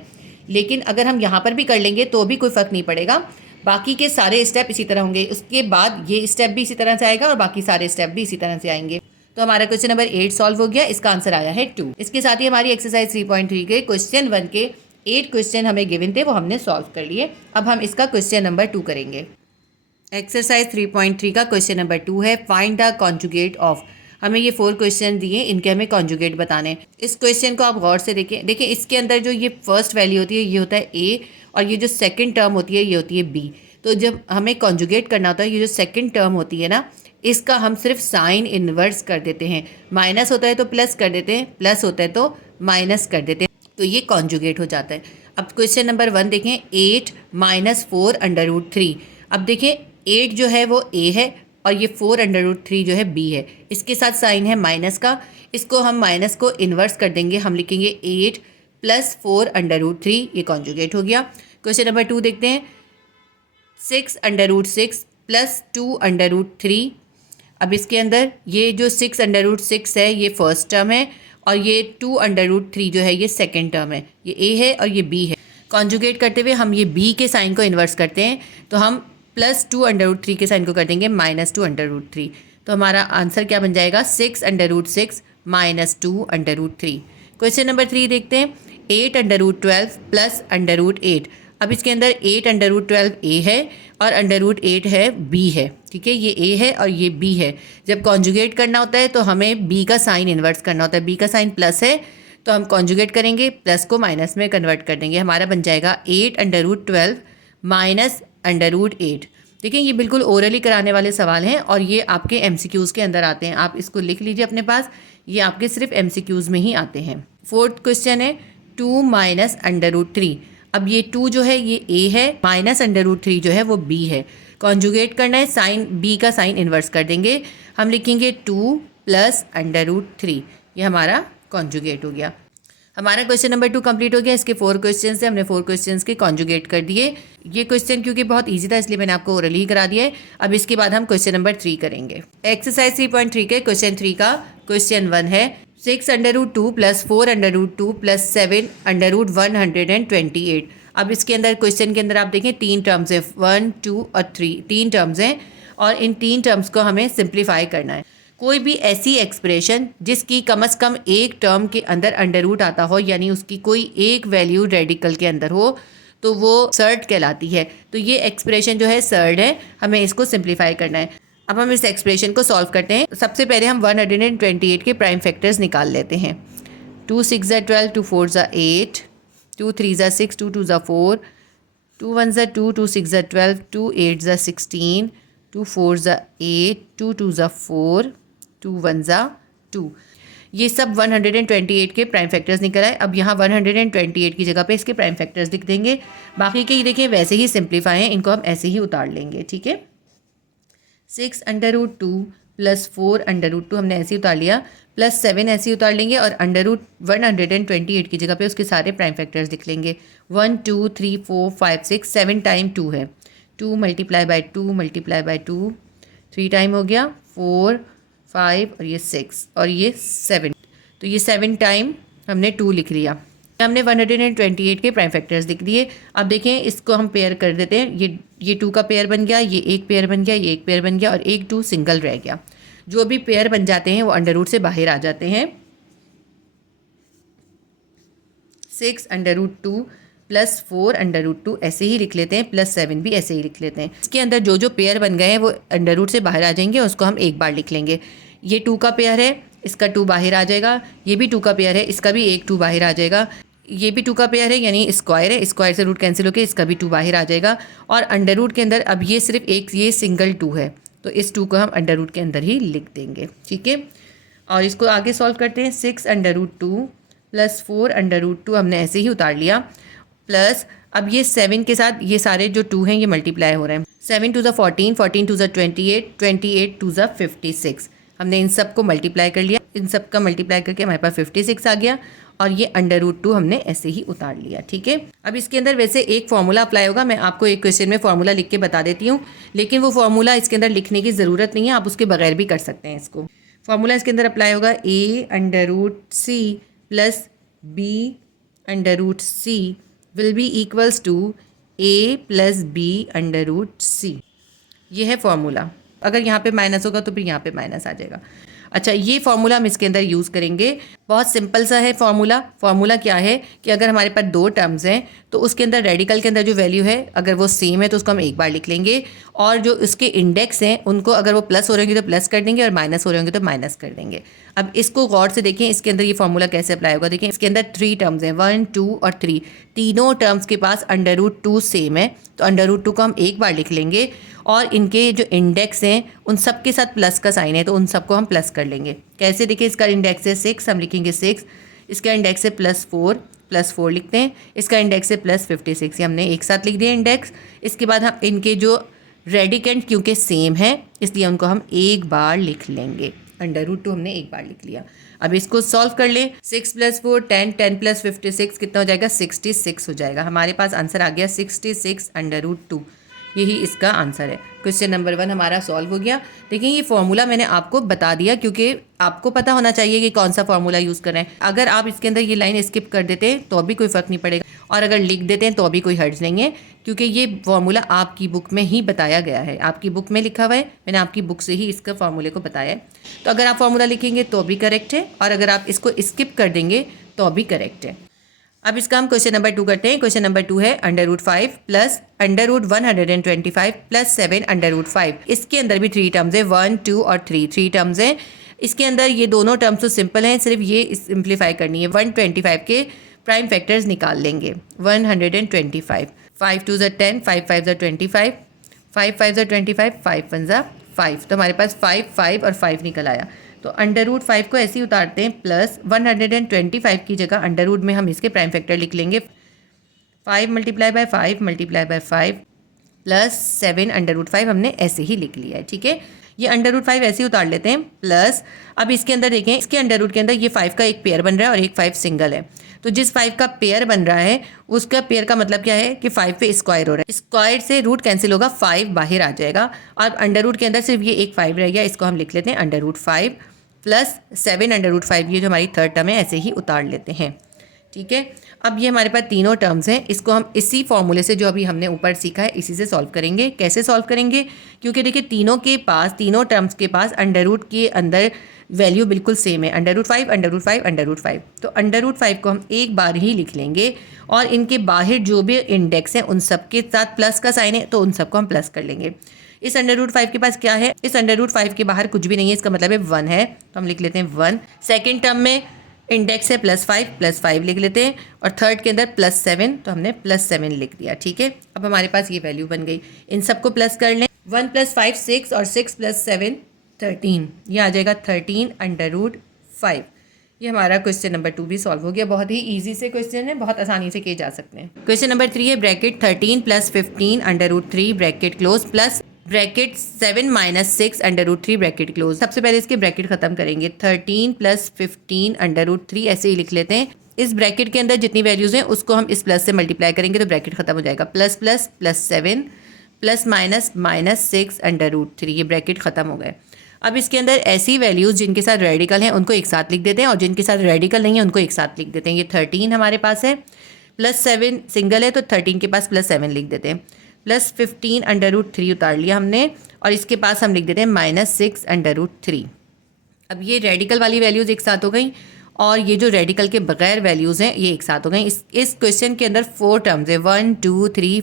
लेकिन अगर हम यहाँ पर भी कर लेंगे तो भी कोई फ़र्क नहीं पड़ेगा, बाकी के सारे स्टेप इसी तरह होंगे। उसके बाद ये स्टेप भी इसी तरह से आएगा और बाकी सारे स्टेप भी इसी तरह से आएंगे। तो हमारा क्वेश्चन नंबर 8 सॉल्व हो गया, इसका आंसर आया है 2। इसके साथ ही हमारी एक्सरसाइज 3.3 के क्वेश्चन 1 के 8 क्वेश्चन हमें गिवन थे, वो हमने सॉल्व कर लिए। अब हम इसका क्वेश्चन नंबर 2 करेंगे। एक्सरसाइज 3.3 का क्वेश्चन नंबर 2 है, फाइंड द कॉन्जुगेट ऑफ। हमें ये 4 क्वेश्चन दिए, इनके हमें कॉन्जुगेट बताने। इस क्वेश्चन को आप गौर से देखें। देखिए इसके अंदर जो ये फर्स्ट वैल्यू होती है ये होता है A और ये जो सेकेंड टर्म होती है ये होती है B। तो जब हमें कॉन्जुगेट करना होता है, ये जो सेकेंड टर्म होती है ना, इसका हम सिर्फ साइन इन्वर्स कर देते हैं। माइनस होता है तो प्लस कर देते हैं, प्लस होता है तो माइनस कर देते हैं, तो ये कॉन्जुगेट हो जाता है। अब क्वेश्चन नंबर 1 देखें, 8 - 4/√3। अब देखें 8 जो है वो A है और ये 4/√3 जो है B है, इसके साथ साइन है माइनस का, इसको हम माइनस को इन्वर्स कर देंगे, हम लिखेंगे 8 + 4/√3, ये कॉन्जुगेट हो गया। क्वेश्चन नंबर 2 देखते हैं, 6/6 + 2/√3। अब इसके अंदर ये जो 6/6 है ये फर्स्ट टर्म है और ये 2/√3 जो है ये सेकंड टर्म है, ये A है और ये B है। कॉन्जुगेट करते हुए हम ये B के साइन को इन्वर्स करते हैं, तो हम +2/√3 के साइन को कर देंगे -2/√3। तो हमारा आंसर क्या बन जाएगा, 6/6 - 2/√3। क्वेश्चन नंबर 3 देखते हैं, 8/12 + √8। अब इसके अंदर 8/12 A है और √8 है B है, ठीक है, ये A है और ये B है। जब कॉन्जुगेट करना होता है तो हमें B का साइन इन्वर्स करना होता है। B का साइन प्लस है तो हम कॉन्जुगेट करेंगे, प्लस को माइनस में कन्वर्ट कर देंगे, हमारा बन जाएगा 8/12 - √8। देखिए ये बिल्कुल ओरली कराने वाले सवाल हैं और ये आपके MCQs के अंदर आते हैं, आप इसको लिख लीजिए अपने पास, ये आपके सिर्फ MCQs में ही आते हैं। 4th क्वेश्चन है, 2 - √3। अब ये 2 जो है ये A है, -√3 जो है वो B है। कॉन्जुगेट करना है, साइन B का साइन इन्वर्स कर देंगे, हम लिखेंगे 2 + √3, ये हमारा कॉन्जुगेट हो गया। हमारा क्वेश्चन नंबर 2 कंप्लीट हो गया। इसके 4 क्वेश्चन से हमने 4 क्वेश्चन के कॉन्जुगेट कर दिए। ये क्वेश्चन क्योंकि बहुत ईजी था इसलिए मैंने आपको ओरली ही करा दिया है। अब इसके बाद हम क्वेश्चन नंबर 3 करेंगे। एक्सरसाइज 3.3 के क्वेश्चन 3 का क्वेश्चन 1 है, 6/2 + 4/2 + 7/128। अब इसके अंदर क्वेश्चन के अंदर आप देखें 3 टर्म्स है, 1, 2 और 3, 3 टर्म्स हैं और इन 3 टर्म्स को हमें सिंप्लीफाई करना है। कोई भी ऐसी एक्सप्रेशन जिसकी कम से कम एक टर्म के अंदर अंडर आता हो, यानी उसकी कोई एक वैल्यू रेडिकल के अंदर हो, तो वो सर्ड कहलाती है। तो ये एक्सप्रेशन जो है सर्ड है, हमें इसको सिंप्लीफाई करना है। अब हम इस एक्सप्रेशन को सॉल्व करते हैं। सबसे पहले हम 128 के प्राइम फैक्टर्स निकाल लेते हैं। 2 6 12, 2 4 8, 2 3 6, 2 2 4, 2 1 2, 2 6 12, 2 8 16, 2 4 8, 2 2 4, 2 1 2। ये सब 128 के प्राइम फैक्टर्स निकल आए। अब यहाँ 128 की जगह पे इसके प्राइम फैक्टर्स लिख देंगे, बाकी के ये देखिए वैसे ही सिंप्लीफाई हैं, इनको हम ऐसे ही उतार लेंगे, ठीक है। 6√2 प्लस 4√2 हमने ऐसे ही उतार लिया, प्लस 7 ऐसे ही उतार लेंगे और √128 की जगह पे उसके सारे प्राइम फैक्टर्स लिख लेंगे। 1 2 3 4 5 6 7 टाइम 2 है, 2 multiply by 2 multiply by 2, 3 time हो गया, 4 5 और ये 6 और ये 7, तो ये 7 टाइम हमने 2 लिख लिया। हमने 128 के प्राइम फैक्टर्स लिख दिए। अब देखें इसको हम पेयर कर देते हैं, ये 2 का पेयर बन गया, ये एक पेयर बन गया, ये एक पेयर बन गया और एक 2 सिंगल रह गया। जो भी पेयर बन जाते हैं वो अंडर रूट से बाहर आ जाते हैं। 6√2 प्लस 4√2 ऐसे ही लिख लेते हैं, प्लस 7 भी ऐसे ही लिख लेते हैं। इसके अंदर जो जो पेयर बन गए हैं वो अंडर रूट से बाहर आ जाएंगे, उसको हम एक बार लिख लेंगे। ये 2 का पेयर है, इसका 2 बाहर आ जाएगा, ये भी 2 का पेयर है, इसका भी एक 2 बाहर आ जाएगा, ये भी 2 का पेयर है यानी स्क्वायर है, स्क्वायर से रूट कैंसिल होकर इसका भी 2 बाहर आ जाएगा। और अंडर रूट के अंदर अब ये सिर्फ एक ये सिंगल 2 है, तो इस 2 को हम अंडर रूट के अंदर ही लिख देंगे। ठीक है, और इसको आगे सॉल्व करते हैं। 6√2 प्लस 4√2 हमने ऐसे ही उतार लिया, प्लस अब ये 7 के साथ ये सारे जो 2 हैं ये मल्टीप्लाई हो रहे हैं। 7 2 14, 14 2 28, 28 2 56। हमने इन सब को मल्टीप्लाई कर लिया, इन सब का मल्टीप्लाई करके हमारे पास 56 आ गया और ये √2 हमने ऐसे ही उतार लिया। ठीक है, अब इसके अंदर वैसे एक फार्मूला अप्लाई होगा, मैं आपको एक क्वेश्चन में फार्मूला लिख के बता देती हूँ, लेकिन वो फार्मूला इसके अंदर लिखने की ज़रूरत नहीं है, आप उसके बगैर भी कर सकते हैं। इसको फार्मूला इसके अंदर अप्लाई होगा a√c plus b√c will be equals to a plus b√c। ये है फार्मूला। अगर यहाँ पे माइनस होगा तो फिर यहाँ पे माइनस आ जाएगा। अच्छा, ये फार्मूला हम इसके अंदर यूज़ करेंगे। बहुत सिंपल सा है फार्मूला। फार्मूला क्या है कि अगर हमारे पास 2 टर्म्स हैं तो उसके अंदर रेडिकल के अंदर जो वैल्यू है अगर वो सेम है तो उसको हम एक बार लिख लेंगे, और जो उसके इंडेक्स हैं उनको अगर वो प्लस हो रहे होंगे तो प्लस कर देंगे और माइनस हो रहे होंगे तो माइनस कर देंगे। अब इसको गौर से देखें, इसके अंदर ये फार्मूला कैसे अप्लाई होगा। देखें, इसके अंदर 3 टर्म्स हैं, 1 2 और 3। तीनों टर्म्स के पास √2 सेम है, तो √2 को हम एक बार लिख लेंगे और इनके जो इंडेक्स हैं उन सब के साथ प्लस का साइन है तो उन सबको हम प्लस कर लेंगे। कैसे, देखिए इसका इंडेक्स है 6, हम लिखेंगे 6, इसका इंडेक्स है +4 लिखते हैं, इसका इंडेक्स है +56, ये हमने एक साथ लिख दिया इंडेक्स। इसके बाद हम इनके जो रेडिकेंट क्योंकि सेम है इसलिए उनको हम एक बार लिख लेंगे। √2 हमने एक बार लिख लिया। अब इसको सॉल्व कर ले। 6 + 4 10, 10 + 56 कितना हो जाएगा, 66 हो जाएगा। हमारे पास आंसर आ गया 66 √2। यही इसका आंसर है। क्वेश्चन नंबर 1 हमारा सॉल्व हो गया। देखिए, ये फॉर्मूला मैंने आपको बता दिया क्योंकि आपको पता होना चाहिए कि कौन सा फॉर्मूला यूज़ कर रहे हैं। अगर आप इसके अंदर ये लाइन स्किप कर देते हैं तो भी कोई फ़र्क नहीं पड़ेगा, और अगर लिख देते हैं तो भी कोई हर्ज नहीं है, क्योंकि ये फॉर्मूला आपकी बुक में ही बताया गया है। आपकी बुक में लिखा हुआ है, मैंने आपकी बुक से ही इसका फॉर्मूले को बताया है। तो अगर आप फॉर्मूला लिखेंगे तो भी करेक्ट है, और अगर आप इसको स्किप कर देंगे तो भी करेक्ट है। अब इसका हम क्वेश्चन नंबर 2 करते हैं। क्वेश्चन नंबर 2 है √5 प्लस √125 प्लस 7 √5। इसके अंदर भी 3 टर्म्स है, 1 2 और 3 टर्म्स हैं। इसके अंदर ये दोनों टर्म्स तो सिंपल हैं, सिर्फ ये सिंप्लीफाई करनी है। 125 के प्राइम फैक्टर्स निकाल लेंगे। 125, 5 2 10, 5 5 25, 5 5 25, 5 1 5, तो हमारे पास 5 5 और 5 निकल आया। तो √5 को ऐसे ही उतारते हैं, प्लस 125 की जगह √ में हम इसके प्राइम फैक्टर लिख लेंगे। 5 × 5 × 5 प्लस 7 √5 हमने ऐसे ही लिख लिया है। ठीक है, ये √5 ऐसे ही उतार लेते हैं। प्लस अब इसके अंदर देखें, इसके √ के अंदर ये 5 का एक पेयर बन रहा है और एक 5 सिंगल है। तो जिस 5 का पेयर बन रहा है उसका पेयर का मतलब क्या है कि 5 पे स्क्वायर हो रहा है। स्क्वायर से रूट कैंसिल होगा, 5 बाहर आ जाएगा और √ के अंदर सिर्फ ये एक 5 रह गया। इसको हम लिख लेते हैं √5 प्लस 7 √5, ये जो हमारी थर्ड टर्म है ऐसे ही उतार लेते हैं। ठीक है, अब ये हमारे पास तीनों टर्म्स हैं, इसको हम इसी फॉर्मूले से जो अभी हमने ऊपर सीखा है इसी से सॉल्व करेंगे। कैसे सॉल्व करेंगे, क्योंकि देखिए तीनों टर्म्स के पास √ के अंदर वैल्यू बिल्कुल सेम है, √5 √5 तो √5 को हम एक बार ही लिख लेंगे और इनके बाहर जो भी इंडेक्स हैं उन सब के साथ प्लस का साइन है तो उन सबको हम प्लस कर लेंगे। इस √5 के पास क्या है, इस √5 के बाहर कुछ भी नहीं है, इसका मतलब है 1 है, तो हम लिख लेते हैं 1। सेकेंड टर्म में इंडेक्स है +5 लिख लेते हैं, और थर्ड के अंदर +7, तो हमने +7 लिख दिया। ठीक है, अब हमारे पास ये वैल्यू बन गई। इन सबको प्लस कर लें, 1 + 5 6 और 6 + 7 13, ये आ जाएगा 13 √5। ये हमारा क्वेश्चन नंबर 2 भी सॉल्व हो गया। बहुत ही इजी से क्वेश्चन है, बहुत आसानी से किए जा सकते हैं। क्वेश्चन नंबर 3 है bracket 13 + 15 √3 bracket close plus bracket 7 minus 6 under root 3 bracket close. सबसे पहले इसके ब्रैकेट खत्म करेंगे। 13 प्लस 15 अंडर रूट 3 ऐसे ही लिख लेते हैं। इस ब्रैकेट के अंदर जितनी वैल्यूज हैं उसको हम इस प्लस से मल्टीप्लाई करेंगे तो ब्रैकेट खत्म हो जाएगा। Plus plus plus 7 plus minus minus 6 under root 3, ये ब्रैकेट खत्म हो गए। अब इसके अंदर ऐसी वैल्यूज़ जिनके साथ रेडिकल हैं उनको एक साथ लिख देते हैं और जिनके साथ रेडिकल नहीं है उनको एक साथ लिख देते हैं। ये 13 हमारे पास है, प्लस 7 सिंगल है तो 13 के पास प्लस 7 लिख देते हैं। प्लस 15 अंडर रूट 3 उतार लिया हमने और इसके पास हम लिख देते हैं माइनस 6 अंडर रूट 3। अब ये रेडिकल वाली वैल्यूज़ एक साथ हो गई और ये जो रेडिकल के बगैर वैल्यूज़ हैं ये एक साथ हो गई। इस क्वेश्चन के अंदर 4 टर्म्स है, 1 2 3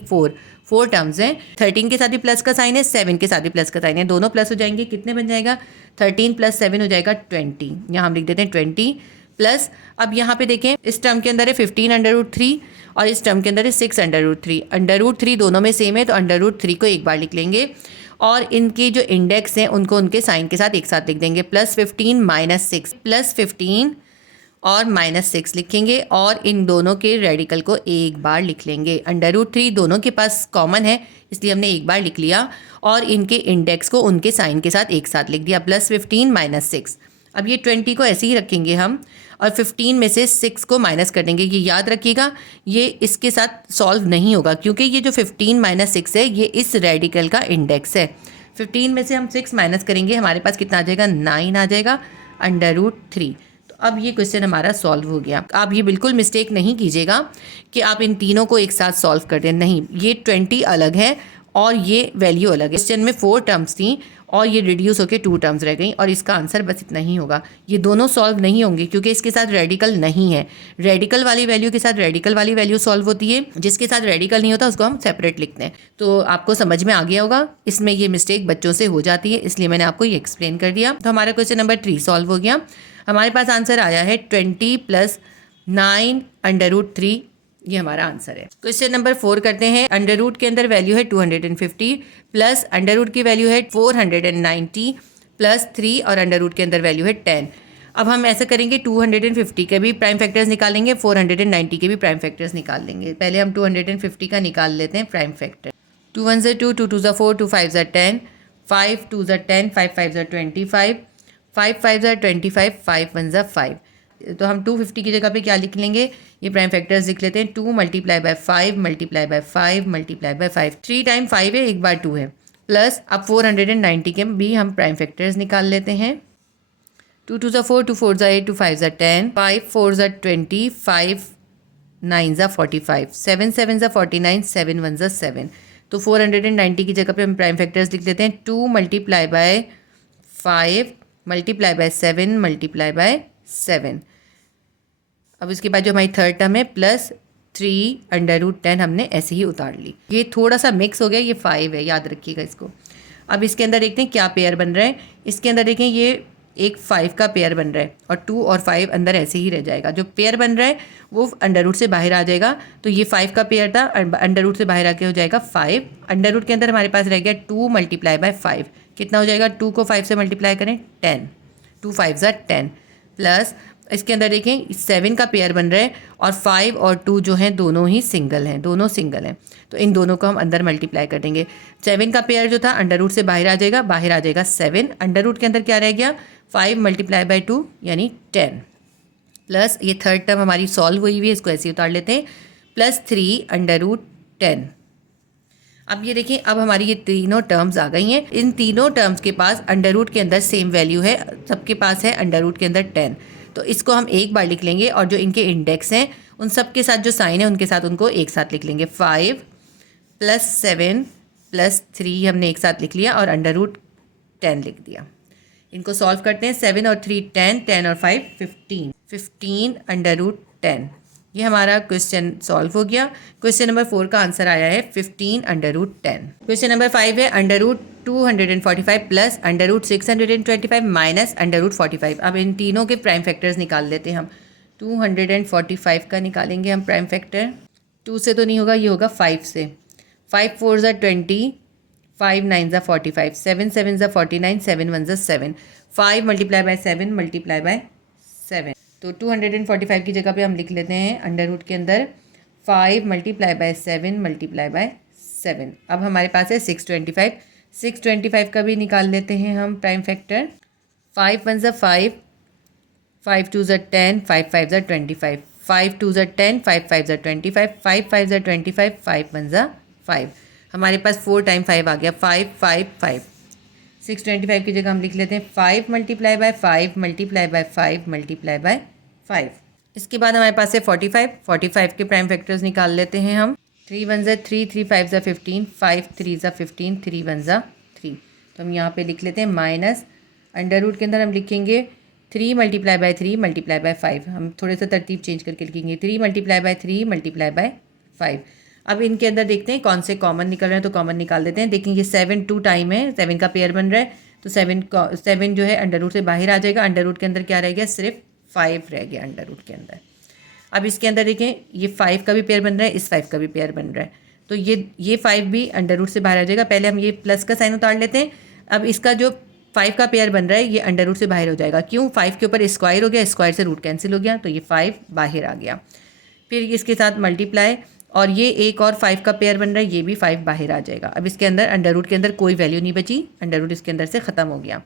4 टर्म्स हैं। 13 के साथ भी प्लस का साइन है, 7 के साथ भी प्लस का साइन है, दोनों प्लस हो जाएंगे। कितने बन जाएगा? 13 प्लस 7 हो जाएगा 20। यहाँ हम लिख देते हैं 20 प्लस। अब यहाँ पे देखें इस टर्म के अंदर है 15 अंडर रूट 3 और इस टर्म के अंदर है 6 अंडर रूट 3। अंडर रूट 3 दोनों में सेम है तो अंडर रूट 3 को एक बार लिख लेंगे और इनके जो इंडेक्स हैं उनको उनके साइन के साथ एक साथ लिख देंगे। प्लस 15 माइनस 6, प्लस 15 और माइनस 6 लिखेंगे और इन दोनों के रेडिकल को एक बार लिख लेंगे। अंडर रूट 3 दोनों के पास कॉमन है इसलिए हमने एक बार लिख लिया और इनके इंडेक्स को उनके साइन के साथ एक साथ लिख दिया। Plus 15 minus 6। अब ये 20 को ऐसे ही रखेंगे हम और 15 में से 6 को माइनस कर देंगे। ये याद रखिएगा ये इसके साथ सॉल्व नहीं होगा क्योंकि ये जो 15 माइनस 6 है ये इस रेडिकल का इंडेक्स है। 15 में से हम 6 माइनस करेंगे, हमारे पास कितना आ जाएगा? 9 आ जाएगा अंडर रूट 3। अब ये क्वेश्चन हमारा सॉल्व हो गया। आप ये बिल्कुल मिस्टेक नहीं कीजिएगा कि आप इन तीनों को एक साथ सॉल्व कर दें, नहीं, ये 20 अलग है और ये वैल्यू अलग है। क्वेश्चन में 4 टर्म्स थी और ये रिड्यूस होकर 2 टर्म्स रह गई और इसका आंसर बस इतना ही होगा। ये दोनों सॉल्व नहीं होंगे क्योंकि इसके साथ रेडिकल नहीं है। रेडिकल वाली वैल्यू के साथ रेडिकल वाली वैल्यू सॉल्व होती है, जिसके साथ रेडिकल नहीं होता उसको हम सेपरेट लिखते हैं। तो आपको समझ में आ गया होगा, इसमें ये मिस्टेक बच्चों से हो जाती है इसलिए मैंने आपको ये एक्सप्लेन कर दिया। तो हमारा क्वेश्चन नंबर 3 सॉल्व हो गया। हमारे पास आंसर आया है 20 प्लस 9 अंडर रूट 3, ये हमारा आंसर है। क्वेश्चन नंबर 4 करते हैं। अंडर रूट के अंदर वैल्यू है 250 प्लस अंडर रूट की वैल्यू है 490 प्लस 3 और अंडर रूट के अंदर वैल्यू है 10। अब हम ऐसा करेंगे 250 के भी प्राइम फैक्टर्स निकालेंगे, 490 के भी प्राइम फैक्टर्स निकाल लेंगे। पहले हम 250 का निकाल लेते हैं प्राइम फैक्टर। 2 1 ज़ा 2, 2 2 ज़ा 4, 2 5 ज़ा 10, 5 2 ज़ा 10, 5 5 ज़ा 25, 5 5 ज़ा 25, 5 1 ज़ा 5। तो हम 250 की जगह पे क्या लिख लेंगे? ये प्राइम फैक्टर्स लिख लेते हैं। 2 multiply by 5 multiply by 5 multiply by 5, 3 time 5 है, एक बार 2 है, प्लस अब 490 के भी हम प्राइम फैक्टर्स निकाल लेते हैं। 2 2 ज़ा 4, 2 4 ज़ा 8, 2 5 ज़ा 10, 5 4 ज़ा 20, 5 9 ज़ा 45, 7 7 ज़ा 49, 7 1 ज़ा 7। तो 490 की जगह पे हम प्राइम फैक्टर्स लिख लेते हैं। 2 multiply by 5 multiply by 7 multiply by 7। अब इसके बाद जो हमारी थर्ड टर्म है प्लस 3 अंडर रूट 10 हमने ऐसे ही उतार ली। ये थोड़ा सा मिक्स हो गया, ये 5 है, याद रखिएगा इसको। अब इसके अंदर देखते हैं क्या पेयर बन रहा है। इसके अंदर देखें ये एक 5 का पेयर बन रहा है और 2 और 5 अंदर ऐसे ही रह जाएगा। जो पेयर बन रहा है वो अंडर रूट से बाहर आ जाएगा। तो ये 5 का पेयर था, अंडर रूट से बाहर आके हो जाएगा 5। अंडर रूट के अंदर हमारे पास रह गया 2 मल्टीप्लाई बाय 5, कितना हो जाएगा? 2 को 5 से मल्टीप्लाई करें 10, 2 5 ज़ा 10, प्लस इसके अंदर देखें 7 का पेयर बन रहा है और 5 और 2 जो हैं दोनों ही सिंगल हैं, दोनों सिंगल हैं। तो इन दोनों को हम अंदर मल्टीप्लाई कर देंगे। 7 का पेयर जो था अंडर रूट से बाहर आ जाएगा, बाहर आ जाएगा 7। अंडर रूट के अंदर क्या रह गया? 5 मल्टीप्लाई बाय 2 यानी 10, प्लस ये थर्ड टर्म हमारी सॉल्व हुई हुई है, इसको ऐसे ही उतार लेते हैं। Plus 3 under root 10। अब ये देखिए अब हमारी ये तीनों टर्म्स आ गई हैं। इन तीनों टर्म्स के पास अंडर रूट के अंदर सेम वैल्यू है, सबके पास है अंडर रूट के अंदर 10। तो इसको हम एक बार लिख लेंगे और जो इनके इंडेक्स हैं उन सब के साथ जो साइन है उनके साथ उनको एक साथ लिख लेंगे। 5 प्लस 7 प्लस 3 हमने एक साथ लिख लिया और अंडर रूट 10 लिख दिया। इनको सॉल्व करते हैं। 7 और 3 10, 10 और 5 15, 15 अंडर रूट 10। ये हमारा क्वेश्चन सॉल्व हो गया। क्वेश्चन नंबर 4 का आंसर आया है 15 अंडर रूट 10। क्वेश्चन नंबर 5 है under root 245 plus under root 625 minus under root 45। अब इन तीनों के प्राइम फैक्टर्स निकाल लेते हैं हम। 245 का निकालेंगे हम प्राइम फैक्टर। 2 से तो नहीं होगा, ये होगा 5 से। 5 4 ज़ा 20, 5 9 ज़ा 45, 7 7 ज़ा 49, 7 1 ज़ा 7। 5 मल्टीप्लाई बाय 7 मल्टीप्लाई बाय 7। तो 245 की जगह पे हम लिख लेते हैं अंडर रूट के अंदर 5 मल्टीप्लाई बाय 7 मल्टीप्लाई बाय 7। अब हमारे पास है 625। 625 का भी निकाल लेते हैं हम प्राइम फैक्टर। 5 1 ज़ा 5, 5 2 ज़ा 10, 5 5 ज़ा 25, 5 2 ज़ा 10, 5 5 ज़ा 25, 5 5 ज़ा 25, 5 1 ज़ा 5। हमारे पास 4 टाइम 5 आ गया, 5 5 5। 625 की जगह हम लिख लेते हैं 5 multiply by 5 multiply by 5 multiply by 5। इसके बाद हमारे पास है 45। 45 के प्राइम फैक्टर्स निकाल लेते हैं हम। 3 1 ज़ा 3, 3 5 ज़ा 15, 5 3 ज़ा 15, 3 1 ज़ा 3। तो हम यहाँ पे लिख लेते हैं माइनस, अंडर रूट के अंदर हम लिखेंगे 3 मल्टीप्लाई बाय 3 मल्टीप्लाई बाय 5। हम थोड़े सा तरतीब चेंज करके लिखेंगे 3 मल्टीप्लाई बाय 3 मल्टीप्लाई बाय 5। अब इनके अंदर देखते हैं कौन से कॉमन निकल रहे हैं, तो कॉमन निकाल देते हैं। देखेंगे 7 2 टाइम है, 7 का पेयर बन रहा है, तो 7 जो है अंडर रूट से बाहर आ जाएगा। अंडर रूट के अंदर क्या रह गया, सिर्फ 5 रह गया अंडर रूट के अंदर। अब इसके अंदर देखें ये 5 का भी पेयर बन रहा है, इस 5 का भी पेयर बन रहा है, तो ये 5 भी अंडर रूट से बाहर आ जाएगा। पहले हम ये प्लस का साइन उतार लेते हैं। अब इसका जो 5 का पेयर बन रहा है ये अंडर रूट से बाहर हो जाएगा। क्यों, 5 के ऊपर स्क्वायर हो गया, स्क्वायर से रूट कैंसिल हो गया, तो ये 5 बाहर आ गया। फिर इसके साथ मल्टीप्लाई, और ये एक और 5 का पेयर बन रहा है, ये भी 5 बाहर आ जाएगा। अब इसके अंदर अंडर रूट के अंदर कोई वैल्यू नहीं बची, अंडर रूट इसके अंदर से ख़त्म हो गया।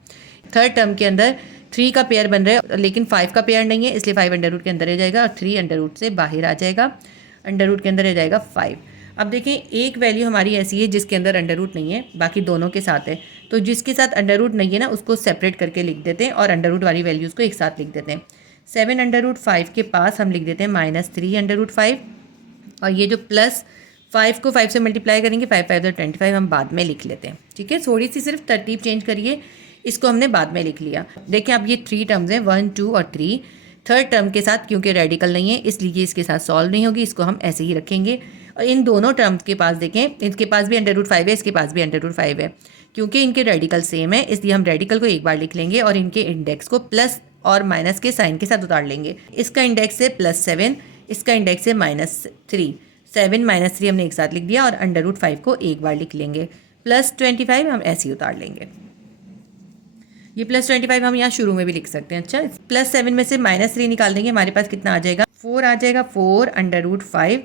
थर्ड टर्म के अंदर 3 का पेयर बन रहा है, लेकिन 5 का पेयर नहीं है, इसलिए 5 अंडर रूट के अंदर रह जाएगा और 3 अंडर रूट से बाहर आ जाएगा। अंडर रूट के अंदर रह जाएगा 5। अब देखें एक वैल्यू हमारी ऐसी है जिसके अंदर अंडर रूट नहीं है, बाकी दोनों के साथ है, तो जिसके साथ अंडर रूट नहीं है ना उसको सेपरेट करके लिख देते हैं और अंडर रूट वाली वैल्यूज़ को एक साथ लिख देते हैं। 7 अंडर रूट 5 के पास हम लिख देते हैं -3 अंडर रूट 5, और ये जो प्लस 5 को 5 से मल्टीप्लाई करेंगे, 5 5 25 हम बाद में लिख लेते हैं। ठीक है, थोड़ी सी सिर्फ तरतीब चेंज करिए, इसको हमने बाद में लिख लिया। देखिए अब ये 3 टर्म्स हैं, 1 2 और 3। थर्ड टर्म के साथ क्योंकि रेडिकल नहीं है इसलिए इसके साथ सॉल्व नहीं होगी, इसको हम ऐसे ही रखेंगे। और इन दोनों टर्म्स के पास देखें, इसके पास भी अंडर रूट 5 है, इसके पास भी अंडर रूट 5 है। क्योंकि इनके रेडिकल सेम है इसलिए हम रेडिकल को एक बार लिख लेंगे और इनके इंडेक्स को प्लस और माइनस के साइन के साथ उतार लेंगे। इसका इंडेक्स है +7, इसका इंडेक्स है -3। 7 -3 हमने एक साथ लिख दिया और अंडर रूट 5 को एक बार लिख लेंगे। +25 हम ऐसे ही उतार लेंगे। ये +25 हम यहाँ शुरू में भी लिख सकते हैं। अच्छा, +7 में से -3 निकाल देंगे, हमारे पास कितना आ जाएगा, 4 आ जाएगा। 4 अंडर रूट 5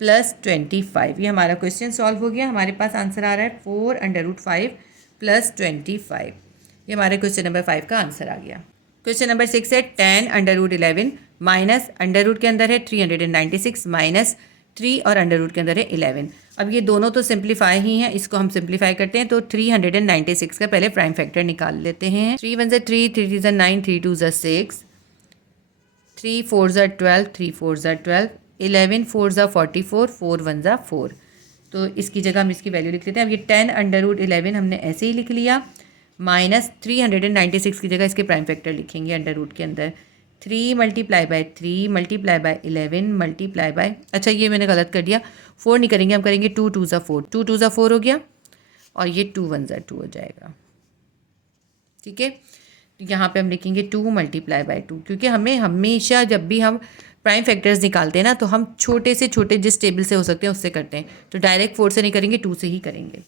+25, ये हमारा क्वेश्चन सॉल्व हो गया। हमारे पास आंसर आ रहा है 4 अंडर रूट 5 +25। ये हमारे क्वेश्चन नंबर 5 का आंसर आ गया। क्वेश्चन नंबर 6 है 10 under root 11 minus under root के अंदर है 396 माइनस 3 और अंडर रूट के अंदर है 11। अब ये दोनों तो सिंप्लीफाई ही हैं, इसको हम सिंप्लीफाई करते हैं। तो 396 का पहले प्राइम फैक्टर निकाल लेते हैं। 3 1 ज़ा 3, 3 3 ज़ा 9, 3 2 ज़ा 6, 3 4 ज़ा 12, 3 4 ज़ा 12, 11 4 ज़ा 44, 4 1 ज़ा 4। तो इसकी जगह हम इसकी वैल्यू लिख लेते हैं। अब ये 10 अंडर रूट 11 हमने ऐसे ही लिख लिया, माइनस 396 की जगह इसके प्राइम फैक्टर लिखेंगे अंडर रूट के अंदर। 3 multiply by 3 multiply by 11 multiply by, अच्छा ये मैंने गलत कर दिया, 4 नहीं करेंगे, हम करेंगे 2 2 ज़ा 4, 2 2 ज़ा 4 हो गया और ये 2 1 ज़ा 2 हो जाएगा। ठीक है, यहाँ पे हम लिखेंगे 2 मल्टीप्लाई बाय 2, क्योंकि हमें हमेशा जब भी हम प्राइम फैक्टर्स निकालते हैं ना तो हम छोटे से छोटे जिस टेबल से हो सकते हैं उससे करते हैं, तो डायरेक्ट 4 से नहीं करेंगे, 2 से ही करेंगे।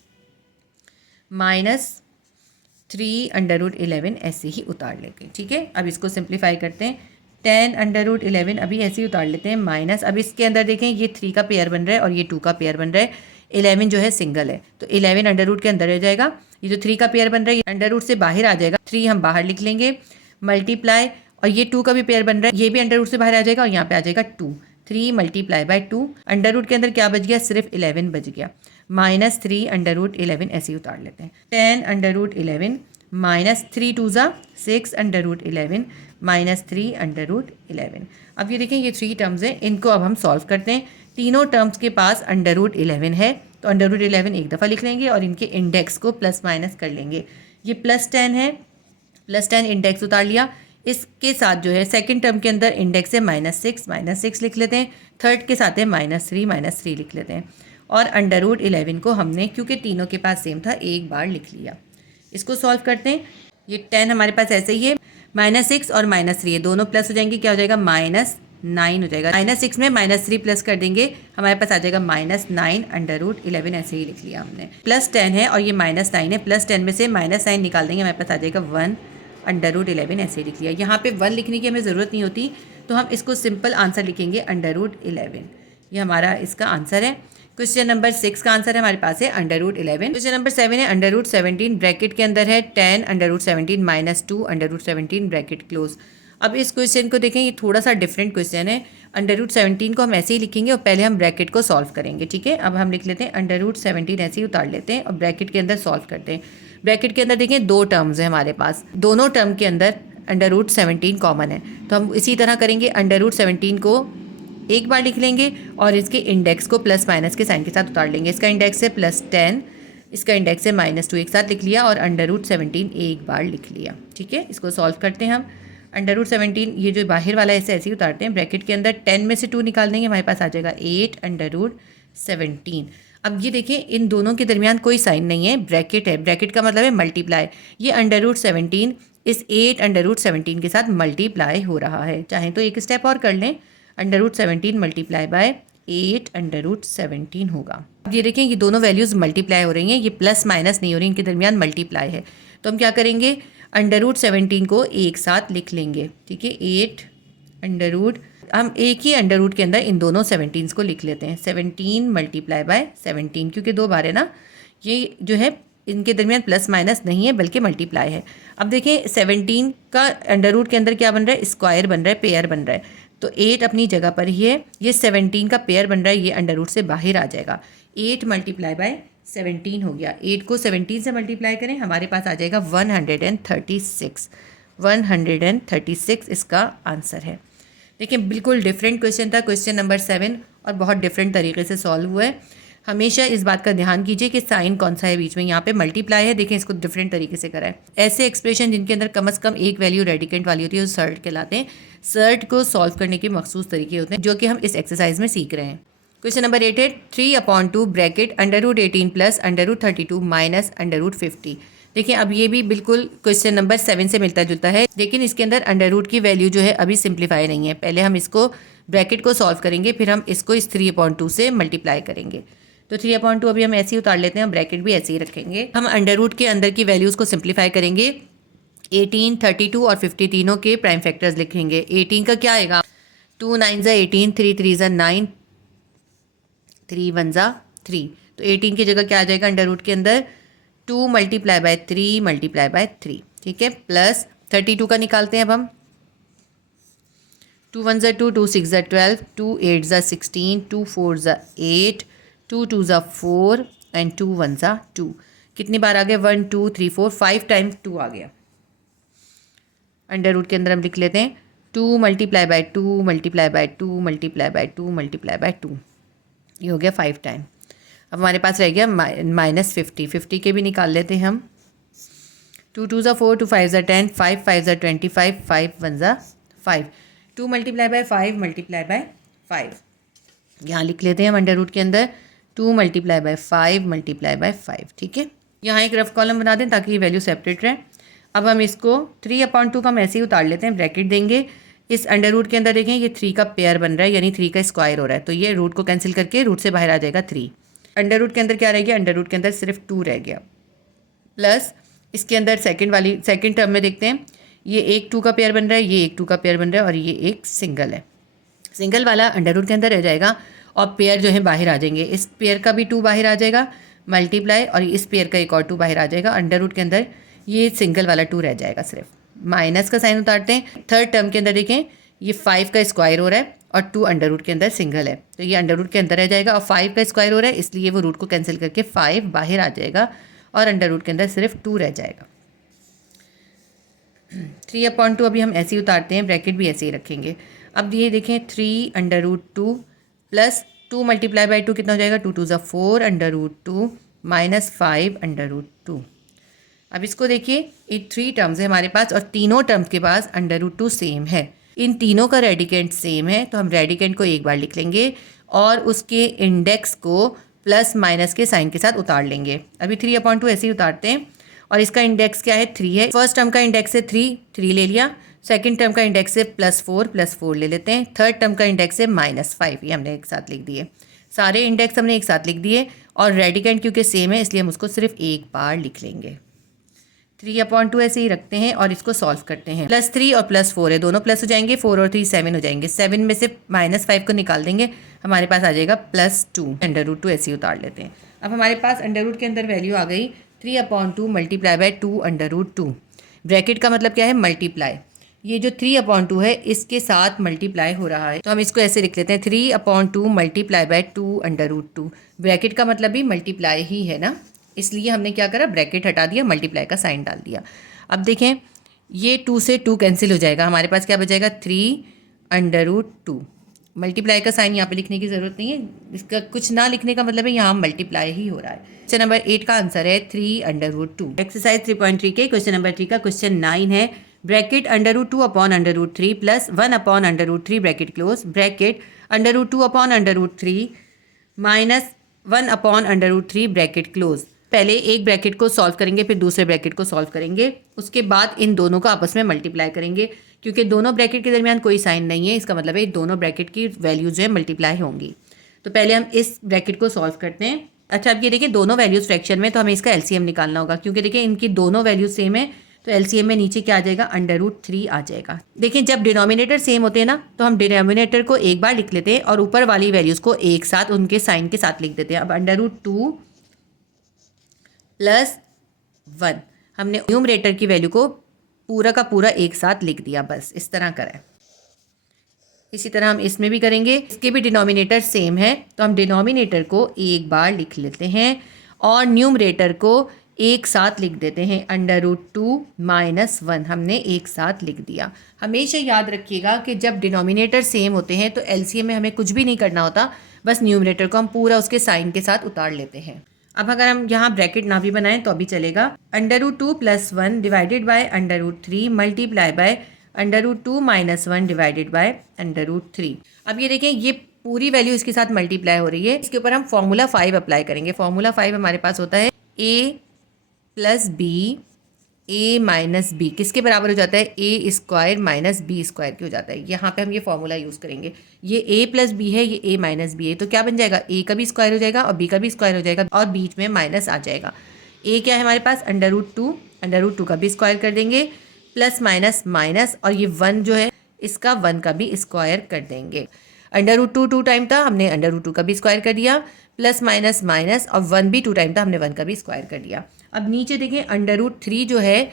-3 अंडर रूट 11 ऐसे ही उतार लेंगे। ठीक है, अब इसको सिंप्लीफाई करते हैं। 10 अंडर रूट 11 अभी ऐसे ही उतार लेते हैं, माइनस, अब इसके अंदर देखें ये 3 का पेयर बन रहा है और ये 2 का पेयर बन रहा है, 11 जो है सिंगल है, तो 11 अंडर रूट के अंदर रह जाएगा। ये जो 3 का पेयर बन रहा है ये अंडर रूट से बाहर आ जाएगा, 3 हम बाहर लिख लेंगे, मल्टीप्लाई, और ये 2 का भी पेयर बन रहा है, ये भी अंडर रूट से बाहर आ जाएगा और यहाँ पे आ जाएगा 2, 3 मल्टीप्लाई बाय 2, अंडर रूट के अंदर क्या बच गया, सिर्फ 11 बच गया, -3 अंडर रूट 11 ऐसे ही उतार लेते हैं। 10 अंडर रूट 11 माइनस 3 2 ज़ा 6 अंडर रूट 11 -3 अंडर रूट 11। अब ये देखें ये 3 टर्म्स हैं, इनको अब हम सॉल्व करते हैं। तीनों टर्म्स के पास अंडर रूट 11 है, तो अंडर रूट 11 एक दफ़ा लिख लेंगे और इनके इंडेक्स को प्लस माइनस कर लेंगे। ये +10 है, +10 इंडेक्स उतार लिया। इसके साथ जो है सेकंड टर्म के अंदर इंडेक्स है -6 लिख लेते हैं। थर्ड के साथ है -3 लिख लेते हैं। और अंडर रूट 11 को हमने क्योंकि तीनों के पास सेम था एक बार लिख लिया। इसको सॉल्व करते हैं। ये 10 हमारे पास ऐसे ही है, -6 और -3 दोनों प्लस हो जाएंगे, क्या हो जाएगा, -9 हो जाएगा। -6 में -3 प्लस कर देंगे, हमारे पास आ जाएगा -9 अंडर रूट 11 ऐसे ही लिख लिया हमने। +10 है और ये -9 है, +10 में से -9 निकाल देंगे, हमारे पास आ जाएगा 1 अंडर रूट 11 ऐसे ही लिख लिया। यहाँ पे 1 लिखने की हमें ज़रूरत नहीं होती, तो हम इसको सिंपल आंसर लिखेंगे अंडर रूट 11। ये हमारा इसका आंसर है। क्वेश्चन नंबर 6 का आंसर है हमारे पास है √11। क्वेश्चन नंबर 7 है √17 ब्रैकेट के अंदर है 10 √17 माइनस 2 √17 ब्रैकेट क्लोज। अब इस क्वेश्चन को देखें, ये थोड़ा सा डिफरेंट क्वेश्चन है। √17 को हम ऐसे ही लिखेंगे और पहले हम ब्रैकेट को सॉल्व करेंगे, ठीक है। अब हम लिख लेते हैं √17 ऐसे ही उतार लेते हैं और ब्रैकेट के अंदर सॉल्व करते हैं। ब्रैकेट के अंदर देखें 2 टर्म्स है हमारे पास, दोनों टर्म के अंदर √17 कॉमन है, तो हम इसी तरह करेंगे। √17 को एक बार लिख लेंगे और इसके इंडेक्स को प्लस माइनस के साइन के साथ उतार लेंगे। इसका इंडेक्स है +10, इसका इंडेक्स है -2, एक साथ लिख लिया और √17 एक बार लिख लिया, ठीक है। इसको सॉल्व करते हैं हम। √17 ये जो बाहर वाला ऐसे ऐसे ही उतारते हैं। ब्रैकेट के अंदर 10 में से 2 निकाल देंगे, हमारे पास आ जाएगा 8 √17। अब ये देखें, इन दोनों के दरमियान कोई साइन नहीं है, ब्रैकेट है। ब्रैकेट का मतलब है मल्टीप्लाई। ये √17 इस 8 √17 के साथ मल्टीप्लाई हो रहा है। चाहें तो एक स्टेप और कर लें, √17 मल्टीप्लाई बाय 8 √17 होगा। अब ये देखें, ये दोनों वैल्यूज़ मल्टीप्लाई हो रही हैं, ये प्लस माइनस नहीं हो रही, इनके दरमियान मल्टीप्लाई है। तो हम क्या करेंगे, √17 को एक साथ लिख लेंगे, ठीक है। 8 अंडर हम एक ही अंडर रूट के अंदर इन दोनों 17 को लिख लेते हैं। 17 मल्टीप्लाई बाय 17, क्योंकि 2 बार है ना, ये जो है इनके दरमियान प्लस माइनस नहीं है बल्कि मल्टीप्लाई है। अब देखें 17 का अंडर रूट के अंदर क्या बन रहा है, स्क्वायर बन रहा है, पेयर बन रहा है। तो 8 अपनी जगह पर ही है, ये 17 का पेयर बन रहा है, ये अंडर रूट से बाहर आ जाएगा। 8 मल्टीप्लाई बाय 17 हो गया। 8 को 17 से मल्टीप्लाई करें, हमारे पास आ जाएगा 136। 136 इसका आंसर है। देखिए बिल्कुल डिफरेंट क्वेश्चन था क्वेश्चन नंबर 7 और बहुत डिफरेंट तरीके से सॉल्व हुआ है। हमेशा इस बात का ध्यान कीजिए कि साइन कौन सा है बीच में। यहाँ पे मल्टीप्लाई है, देखें इसको डिफरेंट तरीके से करा है। ऐसे एक्सप्रेशन जिनके अंदर कम से कम एक वैल्यू रेडिकेंट वाली होती है, वो सर्ट कहलाते हैं। सर्ट को सॉल्व करने के मखसूस तरीके होते हैं जो कि हम इस एक्सरसाइज में सीख रहे हैं। क्वेश्चन नंबर 8 है 3/2 ब्रैकेट √18 प्लस √32 माइनस √50। देखिए अब ये भी बिल्कुल क्वेश्चन नंबर 7 से मिलता जुलता है, लेकिन इसके अंदर अंडर रूट की वैल्यू जो है अभी सिंप्लीफाई नहीं है। पहले हम इसको ब्रैकेट को सॉल्व करेंगे, फिर हम इसको इस 3/2 से मल्टीप्लाई करेंगे। तो 3/2 अभी हम ऐसे ही उतार लेते हैं, ब्रैकेट भी ऐसे ही रखेंगे। हम अंडर रूट के अंदर की वैल्यूज़ को सिंप्लीफाई करेंगे। 18, 32 और 50 तीनों के प्राइम फैक्टर्स लिखेंगे। 18 का क्या आएगा, 2 9 18, 3 3 9, 3 1 3। तो 18 की जगह क्या आ जाएगा अंडर रूट के अंदर, 2 मल्टीप्लाई बाय 3 मल्टीप्लाई बाय 3, ठीक है। प्लस 32 का निकालते हैं अब हम। 2 1 2, 2 6 12, 2 8 16, 2 4 8, 2 2 4 एंड 2 1 2। कितनी बार आ गया, 1 2 3 4 5 टाइम्स 2 आ गया। अंडर रूट के अंदर हम लिख लेते हैं 2 multiply by 2 multiply by 2 multiply by 2 multiply by 2, ये हो गया 5 टाइम। अब हमारे पास रह गया -50। 50 के भी निकाल लेते हैं हम। 2 2 4, 2 5 10, 5 5 25, 5 1 5। 2 मल्टीप्लाई बाय 5 मल्टीप्लाई बाय 5, यहाँ लिख लेते हैं हम अंडर रूट के अंदर 2 मल्टीप्लाई बाय 5 मल्टीप्लाई बाय 5, ठीक है। यहाँ एक रफ कॉलम बना दें ताकि ये वैल्यू सेपरेट रहे। अब हम इसको 3/2 का हम ऐसे ही उतार लेते हैं, ब्रैकेट देंगे। इस अंडर रूट के अंदर देखें ये 3 का पेयर बन रहा है, यानी 3 का स्क्वायर हो रहा है, तो ये रूट को कैंसिल करके रूट से बाहर आ जाएगा 3। अंडर रूट के अंदर क्या रह गया, अंडर रूट के अंदर सिर्फ 2 रह गया। प्लस इसके अंदर सेकंड टर्म में देखते हैं, ये एक 2 का पेयर बन रहा है, ये एक 2 का पेयर बन रहा है और ये एक सिंगल है। सिंगल वाला अंडर रूट के अंदर रह जाएगा और पेयर जो है बाहर आ जाएंगे। इस पेयर का भी 2 बाहर आ जाएगा मल्टीप्लाई, और इस पेयर का एक और 2 बाहर आ जाएगा। अंडर रूट के अंदर ये सिंगल वाला 2 रह जाएगा सिर्फ। माइनस का साइन उतारते हैं। थर्ड टर्म के अंदर देखें ये 5 का स्क्वायर हो रहा है और 2 अंडर रूट के अंदर सिंगल है, तो ये अंडर रूट के अंदर रह जाएगा और 5 का स्क्वायर हो रहा है, इसलिए वो रूट को कैंसिल करके 5 बाहर आ जाएगा और अंडर रूट के अंदर सिर्फ 2 रह जाएगा। 3/2 अभी हम ऐसे ही उतारते हैं, ब्रैकेट भी ऐसे ही रखेंगे। अब ये देखें 3/2 प्लस 2 मल्टीप्लाई बाय 2 कितना हो जाएगा, 2 2 4 √2 माइनस 5 √2। अब इसको देखिए, ये 3 टर्म्स है हमारे पास और तीनों टर्म्स के पास √2 सेम है। इन तीनों का रेडिकेंट सेम है, तो हम रेडिकेंट को एक बार लिख लेंगे और उसके इंडेक्स को प्लस माइनस के साइन के साथ उतार लेंगे। अभी 3/2 ऐसे ही उतारते हैं और इसका इंडेक्स क्या है, 3 है। फर्स्ट टर्म का इंडेक्स है 3 ले लिया। सेकंड टर्म का इंडेक्स है +4 ले लेते हैं। थर्ड टर्म का इंडेक्स है -5, ये हमने एक साथ लिख दिए। सारे इंडेक्स हमने एक साथ लिख दिए और रेडिकेंट क्योंकि सेम है इसलिए हम उसको सिर्फ एक बार लिख लेंगे। 3/2 ऐसे ही रखते हैं और इसको सॉल्व करते हैं। +3 और +4 है, दोनों प्लस हो जाएंगे, 4 और 3 7 हो जाएंगे। 7 में से -5 को निकाल देंगे, हमारे पास आ जाएगा +2। √2 ऐसे ही उतार लेते हैं। अब हमारे पास अंडर के अंदर वैल्यू आ गई 3/2 मल्टीप्लाई बाय 2 √2। ब्रैकेट का मतलब क्या है, मल्टीप्लाई। ये जो 3/2 है इसके साथ मल्टीप्लाई हो रहा है, तो हम इसको ऐसे लिख लेते हैं 3/2 मल्टीप्लाई बाय 2 √2। ब्रैकेट का मतलब भी मल्टीप्लाई ही है ना, इसलिए हमने क्या करा, ब्रैकेट हटा दिया, मल्टीप्लाई का साइन डाल दिया। अब देखें ये 2 से 2 कैंसिल हो जाएगा, हमारे पास क्या बचेगा 3/2। मल्टीप्लाई का साइन यहाँ पे लिखने की ज़रूरत नहीं है, इसका कुछ ना लिखने का मतलब है यहाँ मल्टीप्लाई ही हो रहा है। क्वेश्चन नंबर 8 का आंसर है 3/2। एक्सरसाइज 3.3 के क्वेश्चन नंबर 3 का क्वेश्चन 9 है। Bracket √2/√3 plus 1/√3 bracket close, bracket √2/√3 minus 1/√3 bracket close. पहले एक ब्रैकेट को सॉल्व करेंगे, फिर दूसरे ब्रैकेट को सॉल्व करेंगे, उसके बाद इन दोनों को आपस में मल्टीप्लाई करेंगे। क्योंकि दोनों ब्रैकेट के दरमियान कोई साइन नहीं है, इसका मतलब है दोनों ब्रैकेट की वैल्यूज जो है मल्टीप्लाई होंगी। तो पहले हम इस ब्रैकेट को सॉल्व करते हैं। अच्छा, अब ये देखिए दोनों वैल्यूज फ्रैक्शन में, तो हमें इसका एलसीएम निकालना होगा। क्योंकि देखिए इनकी दोनों वैल्यूज सेम है, तो एलसीएम में नीचे क्या आ जाएगा, √3 आ जाएगा। देखिए जब डिनोमिनेटर सेम होते हैं ना, तो हम डिनोमिनेटर को एक बार लिख लेते हैं और ऊपर वाली वैल्यूज को एक साथ उनके साइन के साथ लिख देते हैं। अब √2 + 1 हमने न्यूमरेटर की वैल्यू को पूरा का पूरा एक साथ लिख दिया, बस इस तरह करें। इसी तरह हम इसमें भी करेंगे, इसके भी डिनोमिनेटर सेम है, तो हम डिनोमिनेटर को एक बार लिख लेते हैं और न्यूमरेटर को एक साथ लिख देते हैं। √2 - 1 हमने एक साथ लिख दिया। हमेशा याद रखिएगा कि जब डिनोमिनेटर सेम होते हैं तो एलसीएम में हमें कुछ भी नहीं करना होता, बस न्यूमरेटर को हम पूरा उसके साइन के साथ उतार लेते हैं। अब अगर हम यहाँ ब्रैकेट ना भी बनाएं तो अभी चलेगा। √2 + 1 divided by √3 multiply by √2 - 1 divided by √3। अब ये देखें ये पूरी वैल्यू इसके साथ मल्टीप्लाई हो रही है। इसके ऊपर हम फॉर्मूला 5 अप्लाई करेंगे। फॉर्मूला 5 हमारे पास होता है a + b a - b किसके बराबर हो जाता है, a² - b² की हो जाता है। यहाँ पे हम ये फॉर्मूला यूज़ करेंगे। ये a + b है, ये a - b है, तो क्या बन जाएगा, a का भी स्क्वायर हो जाएगा और b का भी स्क्वायर हो जाएगा और बीच में माइनस आ जाएगा। a क्या है हमारे पास, √2 का भी स्क्वायर कर देंगे, प्लस माइनस माइनस, और ये 1 जो है इसका 1 का भी स्क्वायर कर देंगे। √2 2 टाइम था, हमने √2 का भी स्क्वायर कर दिया, प्लस माइनस माइनस, और 1 भी 2 टाइम था, हमने 1 का भी स्क्वायर कर दिया। अब नीचे देखें √3 जो है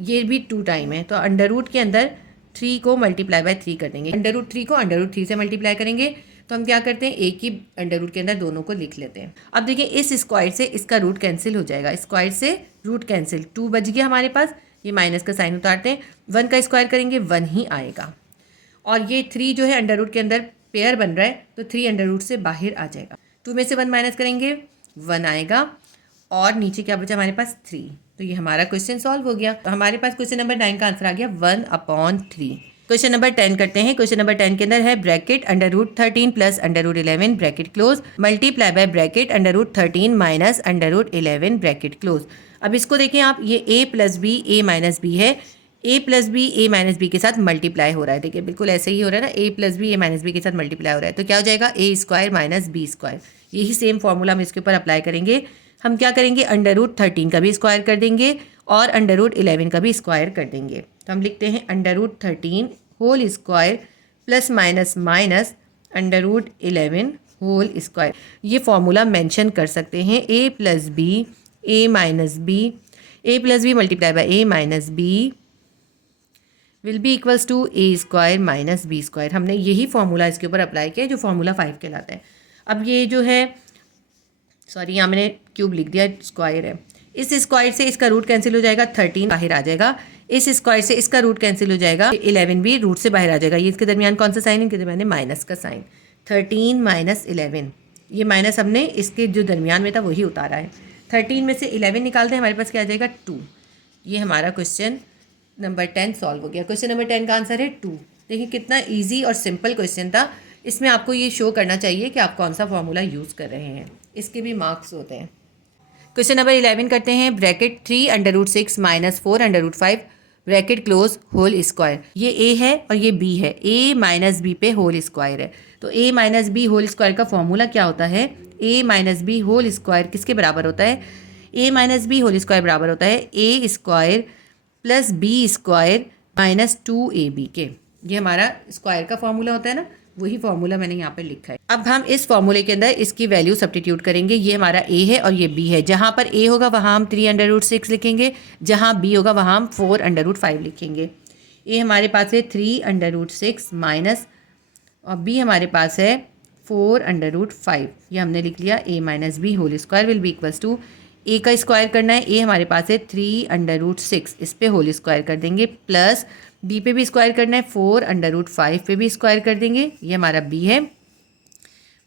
ये भी 2 टाइम है, तो अंडर के अंदर 3 को मल्टीप्लाई बाय 3 कर देंगे। √3 को √3 से मल्टीप्लाई करेंगे तो हम क्या करते हैं, एक ही अंडर के अंदर दोनों को लिख लेते हैं। अब देखिए इस स्क्वायर से इसका रूट कैंसिल हो जाएगा, स्क्वायर से रूट कैंसिल, 2 बच गया हमारे पास। ये माइनस का साइन उतारते हैं, 1 का स्क्वायर करेंगे 1 ही आएगा, और ये 3 जो है अंडर के अंदर पेयर बन रहा है, तो 3 अंडर से बाहर आ जाएगा। 2 में से 1 माइनस करेंगे 1 आएगा, और नीचे क्या बचा हमारे पास 3। तो ये हमारा क्वेश्चन सॉल्व हो गया। तो हमारे पास क्वेश्चन नंबर 9 का आंसर आ गया 1/3। क्वेश्चन नंबर 10 करते हैं। क्वेश्चन नंबर 10 के अंदर है bracket √13 + √11 bracket close multiply by bracket √13 - √11 bracket close. अब इसको देखें आप, ये a + b a - b है, a + b a - b के साथ मल्टीप्लाई हो रहा है। देखिए बिल्कुल ऐसे ही हो रहा है ना, a + b a - b के साथ मल्टीप्लाई हो रहा है, तो क्या हो जाएगा a² - b²। यही सेम फॉर्मूला हम इसके ऊपर अप्लाई करेंगे। हम क्या करेंगे, √13 का भी स्क्वायर कर देंगे और √11 का भी स्क्वायर कर देंगे। तो हम लिखते हैं √13 whole square plus minus minus √11 whole square. ये फॉर्मूला मेंशन कर सकते हैं, a + b a - b a + b multiply by a - b will be equals to a² - b²। हमने यही फॉर्मूला इसके ऊपर अप्लाई किया जो फॉर्मूला 5 कहलाता है। अब ये जो है, सॉरी यहाँ मैंने क्यूब लिख दिया, स्क्वायर है। इस स्क्वायर से इसका रूट कैंसिल हो जाएगा, 13 बाहर आ जाएगा। इस स्क्वायर से इसका रूट कैंसिल हो जाएगा, 11 भी रूट से बाहर आ जाएगा। ये इसके दरमियान कौन सा साइन है, इनके दरमियान है माइनस का साइन। 13 - 11, ये माइनस हमने इसके जो दरमियान में था वही उतारा है। 13 में से 11 निकालते हैं, हमारे पास क्या आ जाएगा 2। ये हमारा क्वेश्चन नंबर 10 सॉल्व हो गया। क्वेश्चन नंबर 10 का आंसर है 2। देखिए कितना ईजी और सिंपल क्वेश्चन था। इसमें आपको ये शो करना चाहिए कि आप कौन सा फॉर्मूला यूज़ कर रहे हैं, इसके भी मार्क्स होते हैं। क्वेश्चन नंबर 11 करते हैं। Bracket 3 √6 - 4 √5 bracket close whole square. ये a है और ये b है, a - b पे होल स्क्वायर है। तो a - b होल स्क्वायर का फॉर्मूला क्या होता है, a - b होल स्क्वायर किसके बराबर होता है, A minus B whole square बराबर होता है A square plus B square minus 2ab के। ये हमारा स्क्वायर का फॉर्मूला होता है ना, वही फॉर्मूला मैंने यहाँ पे लिखा है। अब हम इस फॉर्मूले के अंदर इसकी वैल्यू सब्स्टिट्यूट करेंगे। ये हमारा ए है और ये बी है। जहाँ पर ए होगा वहाँ हम 3√6 लिखेंगे, जहाँ बी होगा वहाँ हम 4√5 लिखेंगे। ए हमारे पास है 3√6 माइनस, और बी हमारे पास है 4√5। ये हमने लिख लिया। A minus B whole square will be equals to, A का स्क्वायर करना है, ए हमारे पास है 3√6, इस पे होल स्क्वायर कर देंगे, प्लस बी पे भी स्क्वायर करना है, 4√5 पे भी स्क्वायर कर देंगे, ये हमारा बी है,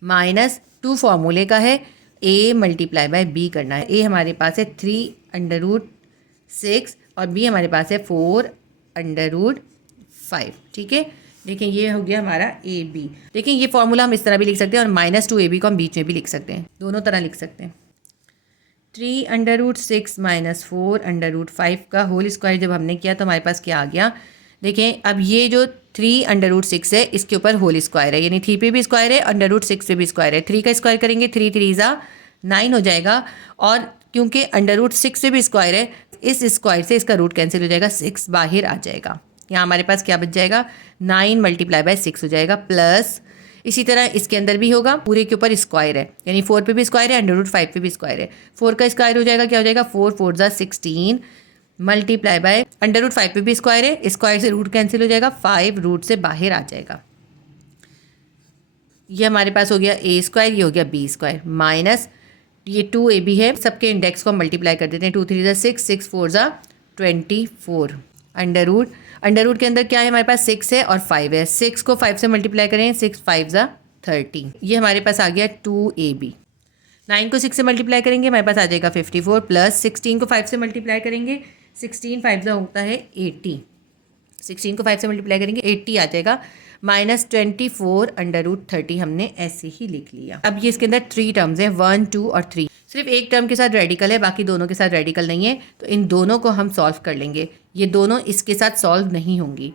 माइनस 2 फॉर्मूले का है, ए मल्टीप्लाई बाय बी करना है। ए हमारे पास है 3√6 और बी हमारे पास है 4√5। ठीक है, देखिए ये हो गया हमारा ए बी। देखिए ये फॉर्मूला हम इस तरह भी लिख सकते हैं और -2ab को हम बीच में भी लिख सकते हैं, दोनों तरह लिख सकते हैं। 3√6 माइनस 4√5 का होल स्क्वायर जब हमने किया तो हमारे पास क्या आ गया। देखें अब ये जो 3√6 है इसके ऊपर होल स्क्वायर है, यानी 3 पे भी स्क्वायर है, √6 पे भी स्क्वायर है। 3 का स्क्वायर करेंगे 3 3 9 हो जाएगा, और क्योंकि √6 पे भी स्क्वायर है, इस स्क्वायर से इसका रूट कैंसिल हो जाएगा, 6 बाहर आ जाएगा। यहाँ हमारे पास क्या बच जाएगा, 9 मल्टीप्लाई बाय 6 हो जाएगा, प्लस इसी तरह इसके अंदर भी होगा, पूरे के ऊपर स्क्वायर है, यानी 4 पे भी स्क्वायर है, √5 पे भी स्क्वायर है। 4 का स्क्वायर हो जाएगा, क्या हो जाएगा, 4 4 16 मल्टीप्लाई बाय √5 पे भी स्क्वायर है, स्क्वायर से रूट कैंसिल हो जाएगा, 5 रूट से बाहर आ जाएगा। ये हमारे पास हो गया ए स्क्वायर, ये हो गया बी स्क्वायर, माइनस ये 2ab है, सबके इंडेक्स को हम मल्टीप्लाई कर देते हैं। 2 3 6 6 4 24 अंडर रूट के अंदर क्या है, हमारे पास 6 है और 5 है। 6 को 5 से मल्टीप्लाई करें, 6 5 30, ये हमारे पास आ गया 2ab। 9 को 6 से मल्टीप्लाई करेंगे, हमारे पास आ जाएगा 54, प्लस 16 को 5 से मल्टीप्लाई करेंगे, 16 5 होता है 80, 16 को 5 से मल्टीप्लाई करेंगे 80 आ जाएगा, -24 √30 हमने ऐसे ही लिख लिया। अब ये इसके अंदर 3 टर्म्स हैं, 1 2 और 3। सिर्फ एक टर्म के साथ रेडिकल है, बाकी दोनों के साथ रेडिकल नहीं है, तो इन दोनों को हम सॉल्व कर लेंगे। ये दोनों इसके साथ सॉल्व नहीं होंगी।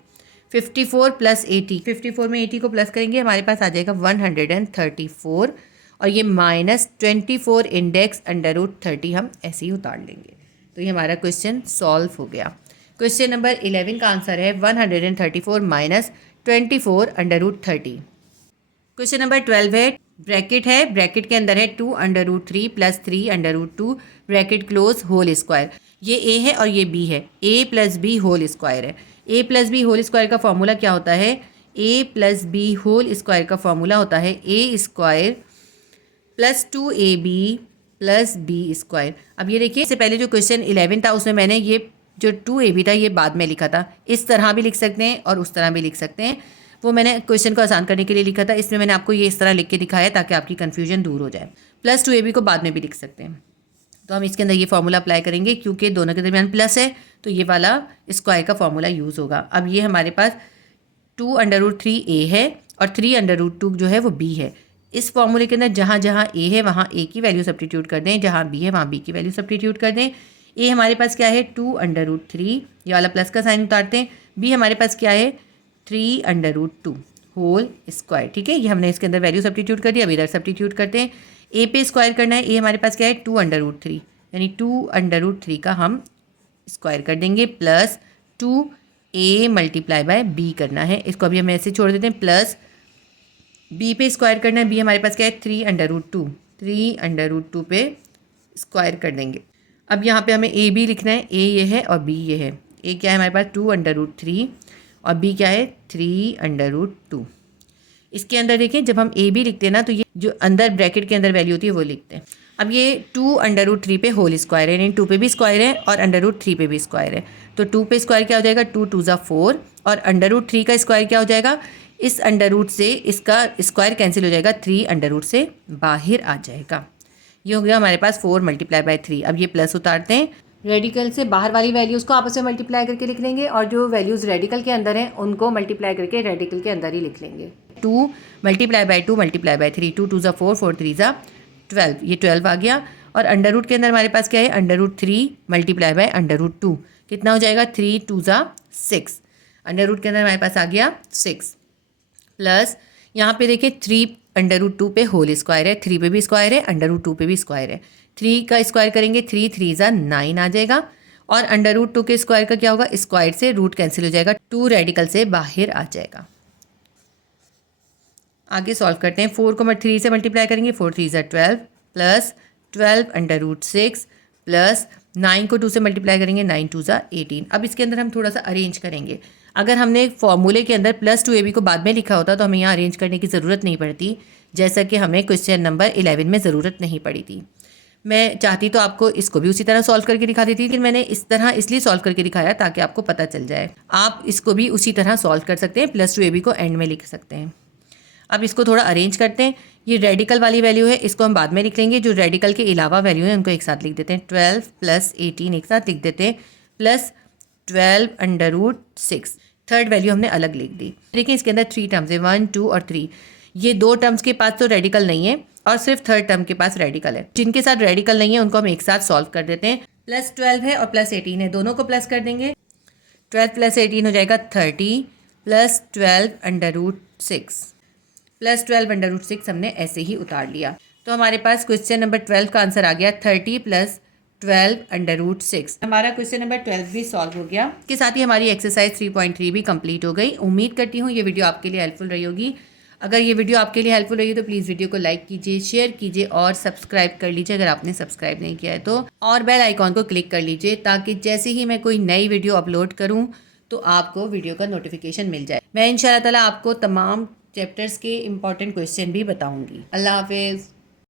54 प्लस 80, 54 में 80 को प्लस करेंगे, हमारे पास आ जाएगा 134, और ये -24 इंडेक्स √30 हम ऐसे ही उतार लेंगे। तो ये हमारा क्वेश्चन सॉल्व हो गया। क्वेश्चन नंबर 11 का आंसर है 134 माइनस 24 √30। क्वेश्चन नंबर 12 है, ब्रैकेट है, ब्रैकेट के अंदर है 2√3 plus 3√2 bracket close whole square. ये ए है और ये बी है, A plus B whole square है। A plus B whole square का फॉर्मूला क्या होता है, A plus B whole square का फॉर्मूला होता है A square plus 2ab plus B square. अब ये देखिए, इससे पहले जो क्वेश्चन 11 था उसमें मैंने ये जो 2ab था ये बाद में लिखा था, इस तरह भी लिख सकते हैं और उस तरह भी लिख सकते हैं, वो मैंने क्वेश्चन को आसान करने के लिए लिखा था। इसमें मैंने आपको ये इस तरह लिख के दिखाया ताकि आपकी कन्फ्यूजन दूर हो जाए। प्लस 2ab को बाद में भी लिख सकते हैं, तो हम इसके अंदर ये फॉर्मूला अप्लाई करेंगे, क्योंकि दोनों के दरमियान प्लस है तो ये वाला स्क्वायर का फॉर्मूला यूज़ होगा। अब ये हमारे पास 2√3a है और 3√2 जो है वो b है। इस फॉर्मूले के अंदर जहाँ जहाँ a है वहाँ a की वैल्यू सब्स्टिट्यूट कर दें, जहाँ b है वहाँ b की वैल्यू सब्स्टिट्यूट कर दें। a हमारे पास क्या है 2√3, ये वाला प्लस का साइन उतारते हैं। b हमारे पास क्या है 3√2 होल स्क्वायर। ठीक है, ये हमने इसके अंदर वैल्यू सब्स्टिट्यूट कर दी, अब इधर सब्स्टिट्यूट करते हैं। a पे स्क्वायर करना है, a हमारे पास क्या है 2√3, यानी 2√3 का हम स्क्वायर कर देंगे, plus 2a multiply by b करना है, इसको अभी हम ऐसे छोड़ देते हैं, प्लस b पे स्क्वायर करना है, b हमारे पास क्या है 3√2 पे स्क्वायर कर देंगे। अब यहाँ पे हमें a b लिखना है, a ये है और b ये है। a क्या है हमारे पास 2√3 और b क्या है 3√2। इसके अंदर देखिए, जब हम a b लिखते हैं ना तो ये जो अंदर ब्रैकेट के अंदर वैल्यू होती है वो लिखते हैं। अब ये 2√3 पे होल स्क्वायर है, यानी 2 पे भी स्क्वायर है और √3 पे भी स्क्वायर है, तो 2 पे स्क्वायर क्या हो जाएगा 2 2 4, और √3 का स्क्वायर क्या हो जाएगा, इस अंडर से इसका स्क्वायर कैंसिल हो जाएगा, 3 से बाहर आ जाएगा। ये हो गया हमारे पास 4 मल्टीप्लाई बाय 3। अब ये प्लस उतारते हैं, रेडिकल से बाहर वाली वैल्यूज़ को आपस में मल्टीप्लाई करके लिख लेंगे, और जो वैल्यूज़ रेडिकल के अंदर हैं उनको मल्टीप्लाई करके रेडिकल के अंदर ही लिख लेंगे। 2 मल्टीप्लाई बाय 2 मल्टीप्लाई बाय 3, 2 2 4, 4 3 12, ये 12 आ गया। और अंडर रूट के अंदर हमारे पास क्या है √3 मल्टीप्लाई बाय √2, कितना हो जाएगा 3 2 6, अंडर रूट के अंदर हमारे पास आ गया 6, प्लस यहाँ पे देखिए 3 √2 पे होल स्क्वायर है, 3 पे भी स्क्वायर है, √2 पे भी स्क्वायर है, 3 का स्क्वायर करेंगे 3 3 ज़ा 9 आ जाएगा और अंडर रूट 2 के स्क्वायर का क्या होगा, स्क्वायर से रूट कैंसिल हो जाएगा, 2 रेडिकल से बाहर आ जाएगा। आगे सॉल्व करते हैं। 4 को 3 से मल्टीप्लाई करेंगे 4 3 ज़ा 12 प्लस 12 अंडर रूट 6 प्लस 9 को 2 से मल्टीप्लाई करेंगे 9 2 ज़ा 18। अब इसके अंदर हम थोड़ा सा अरेंज करेंगे। अगर हमने फॉर्मूले के अंदर प्लस 2ab को बाद में लिखा होता तो हमें यहाँ अरेंज करने की ज़रूरत नहीं पड़ती, जैसा कि हमें क्वेश्चन नंबर 11 में ज़रूरत नहीं पड़ी थी। मैं चाहती तो आपको इसको भी उसी तरह सॉल्व करके दिखा देती, लेकिन मैंने इस तरह इसलिए सॉल्व करके दिखाया ताकि आपको पता चल जाए। आप इसको भी उसी तरह सॉल्व कर सकते हैं, प्लस 2ab को एंड में लिख सकते हैं। अब इसको थोड़ा अरेंज करते हैं। ये रेडिकल वाली वैल्यू है, इसको हम बाद में लिख लेंगे। जो रेडिकल के अलावा वैल्यू है उनको एक साथ लिख देते हैं। 12 प्लस 18 एक साथ लिख देते हैं, plus 12 under root 6। Third value हमने अलग लिख दी। देखिए इसके अंदर 3 टर्म्स है, 1 2 और 3। ये 2 टर्म्स के पास तो रेडिकल नहीं है और सिर्फ थर्ड टर्म के पास रेडिकल है। जिनके साथ रेडिकल नहीं है उनको हम एक साथ सॉल्व कर देते हैं। प्लस 12 है और प्लस 18 है, दोनों को प्लस कर देंगे। 12 प्लस 18 हो जाएगा 30 plus 12 under root 6 plus 12 under root 6 हमने ऐसे ही उतार लिया। तो हमारे पास क्वेश्चन नंबर 12 का आंसर आ गया 30 प्लस 12 अंडर रूट 6। हमारा क्वेश्चन नंबर 12 भी सॉल्व हो गया। इसके साथ ही हमारी एक्सरसाइज 3.3 भी कंप्लीट हो गई। उम्मीद करती हूँ ये वीडियो आपके लिए हेल्पफुल रही होगी। अगर ये वीडियो आपके लिए हेल्पफुल रही तो प्लीज़ वीडियो को लाइक कीजिए, शेयर कीजिए और सब्सक्राइब कर लीजिए अगर आपने सब्सक्राइब नहीं किया है तो, और बेल आइकॉन को क्लिक कर लीजिए ताकि जैसे ही मैं कोई नई वीडियो अपलोड करूँ तो आपको वीडियो का नोटिफिकेशन मिल जाए। मैं इंशाअल्लाह ताला आपको तमाम चैप्टर्स के इंपॉर्टेंट क्वेश्चन भी बताऊंगी। अल्लाह हाफिज़।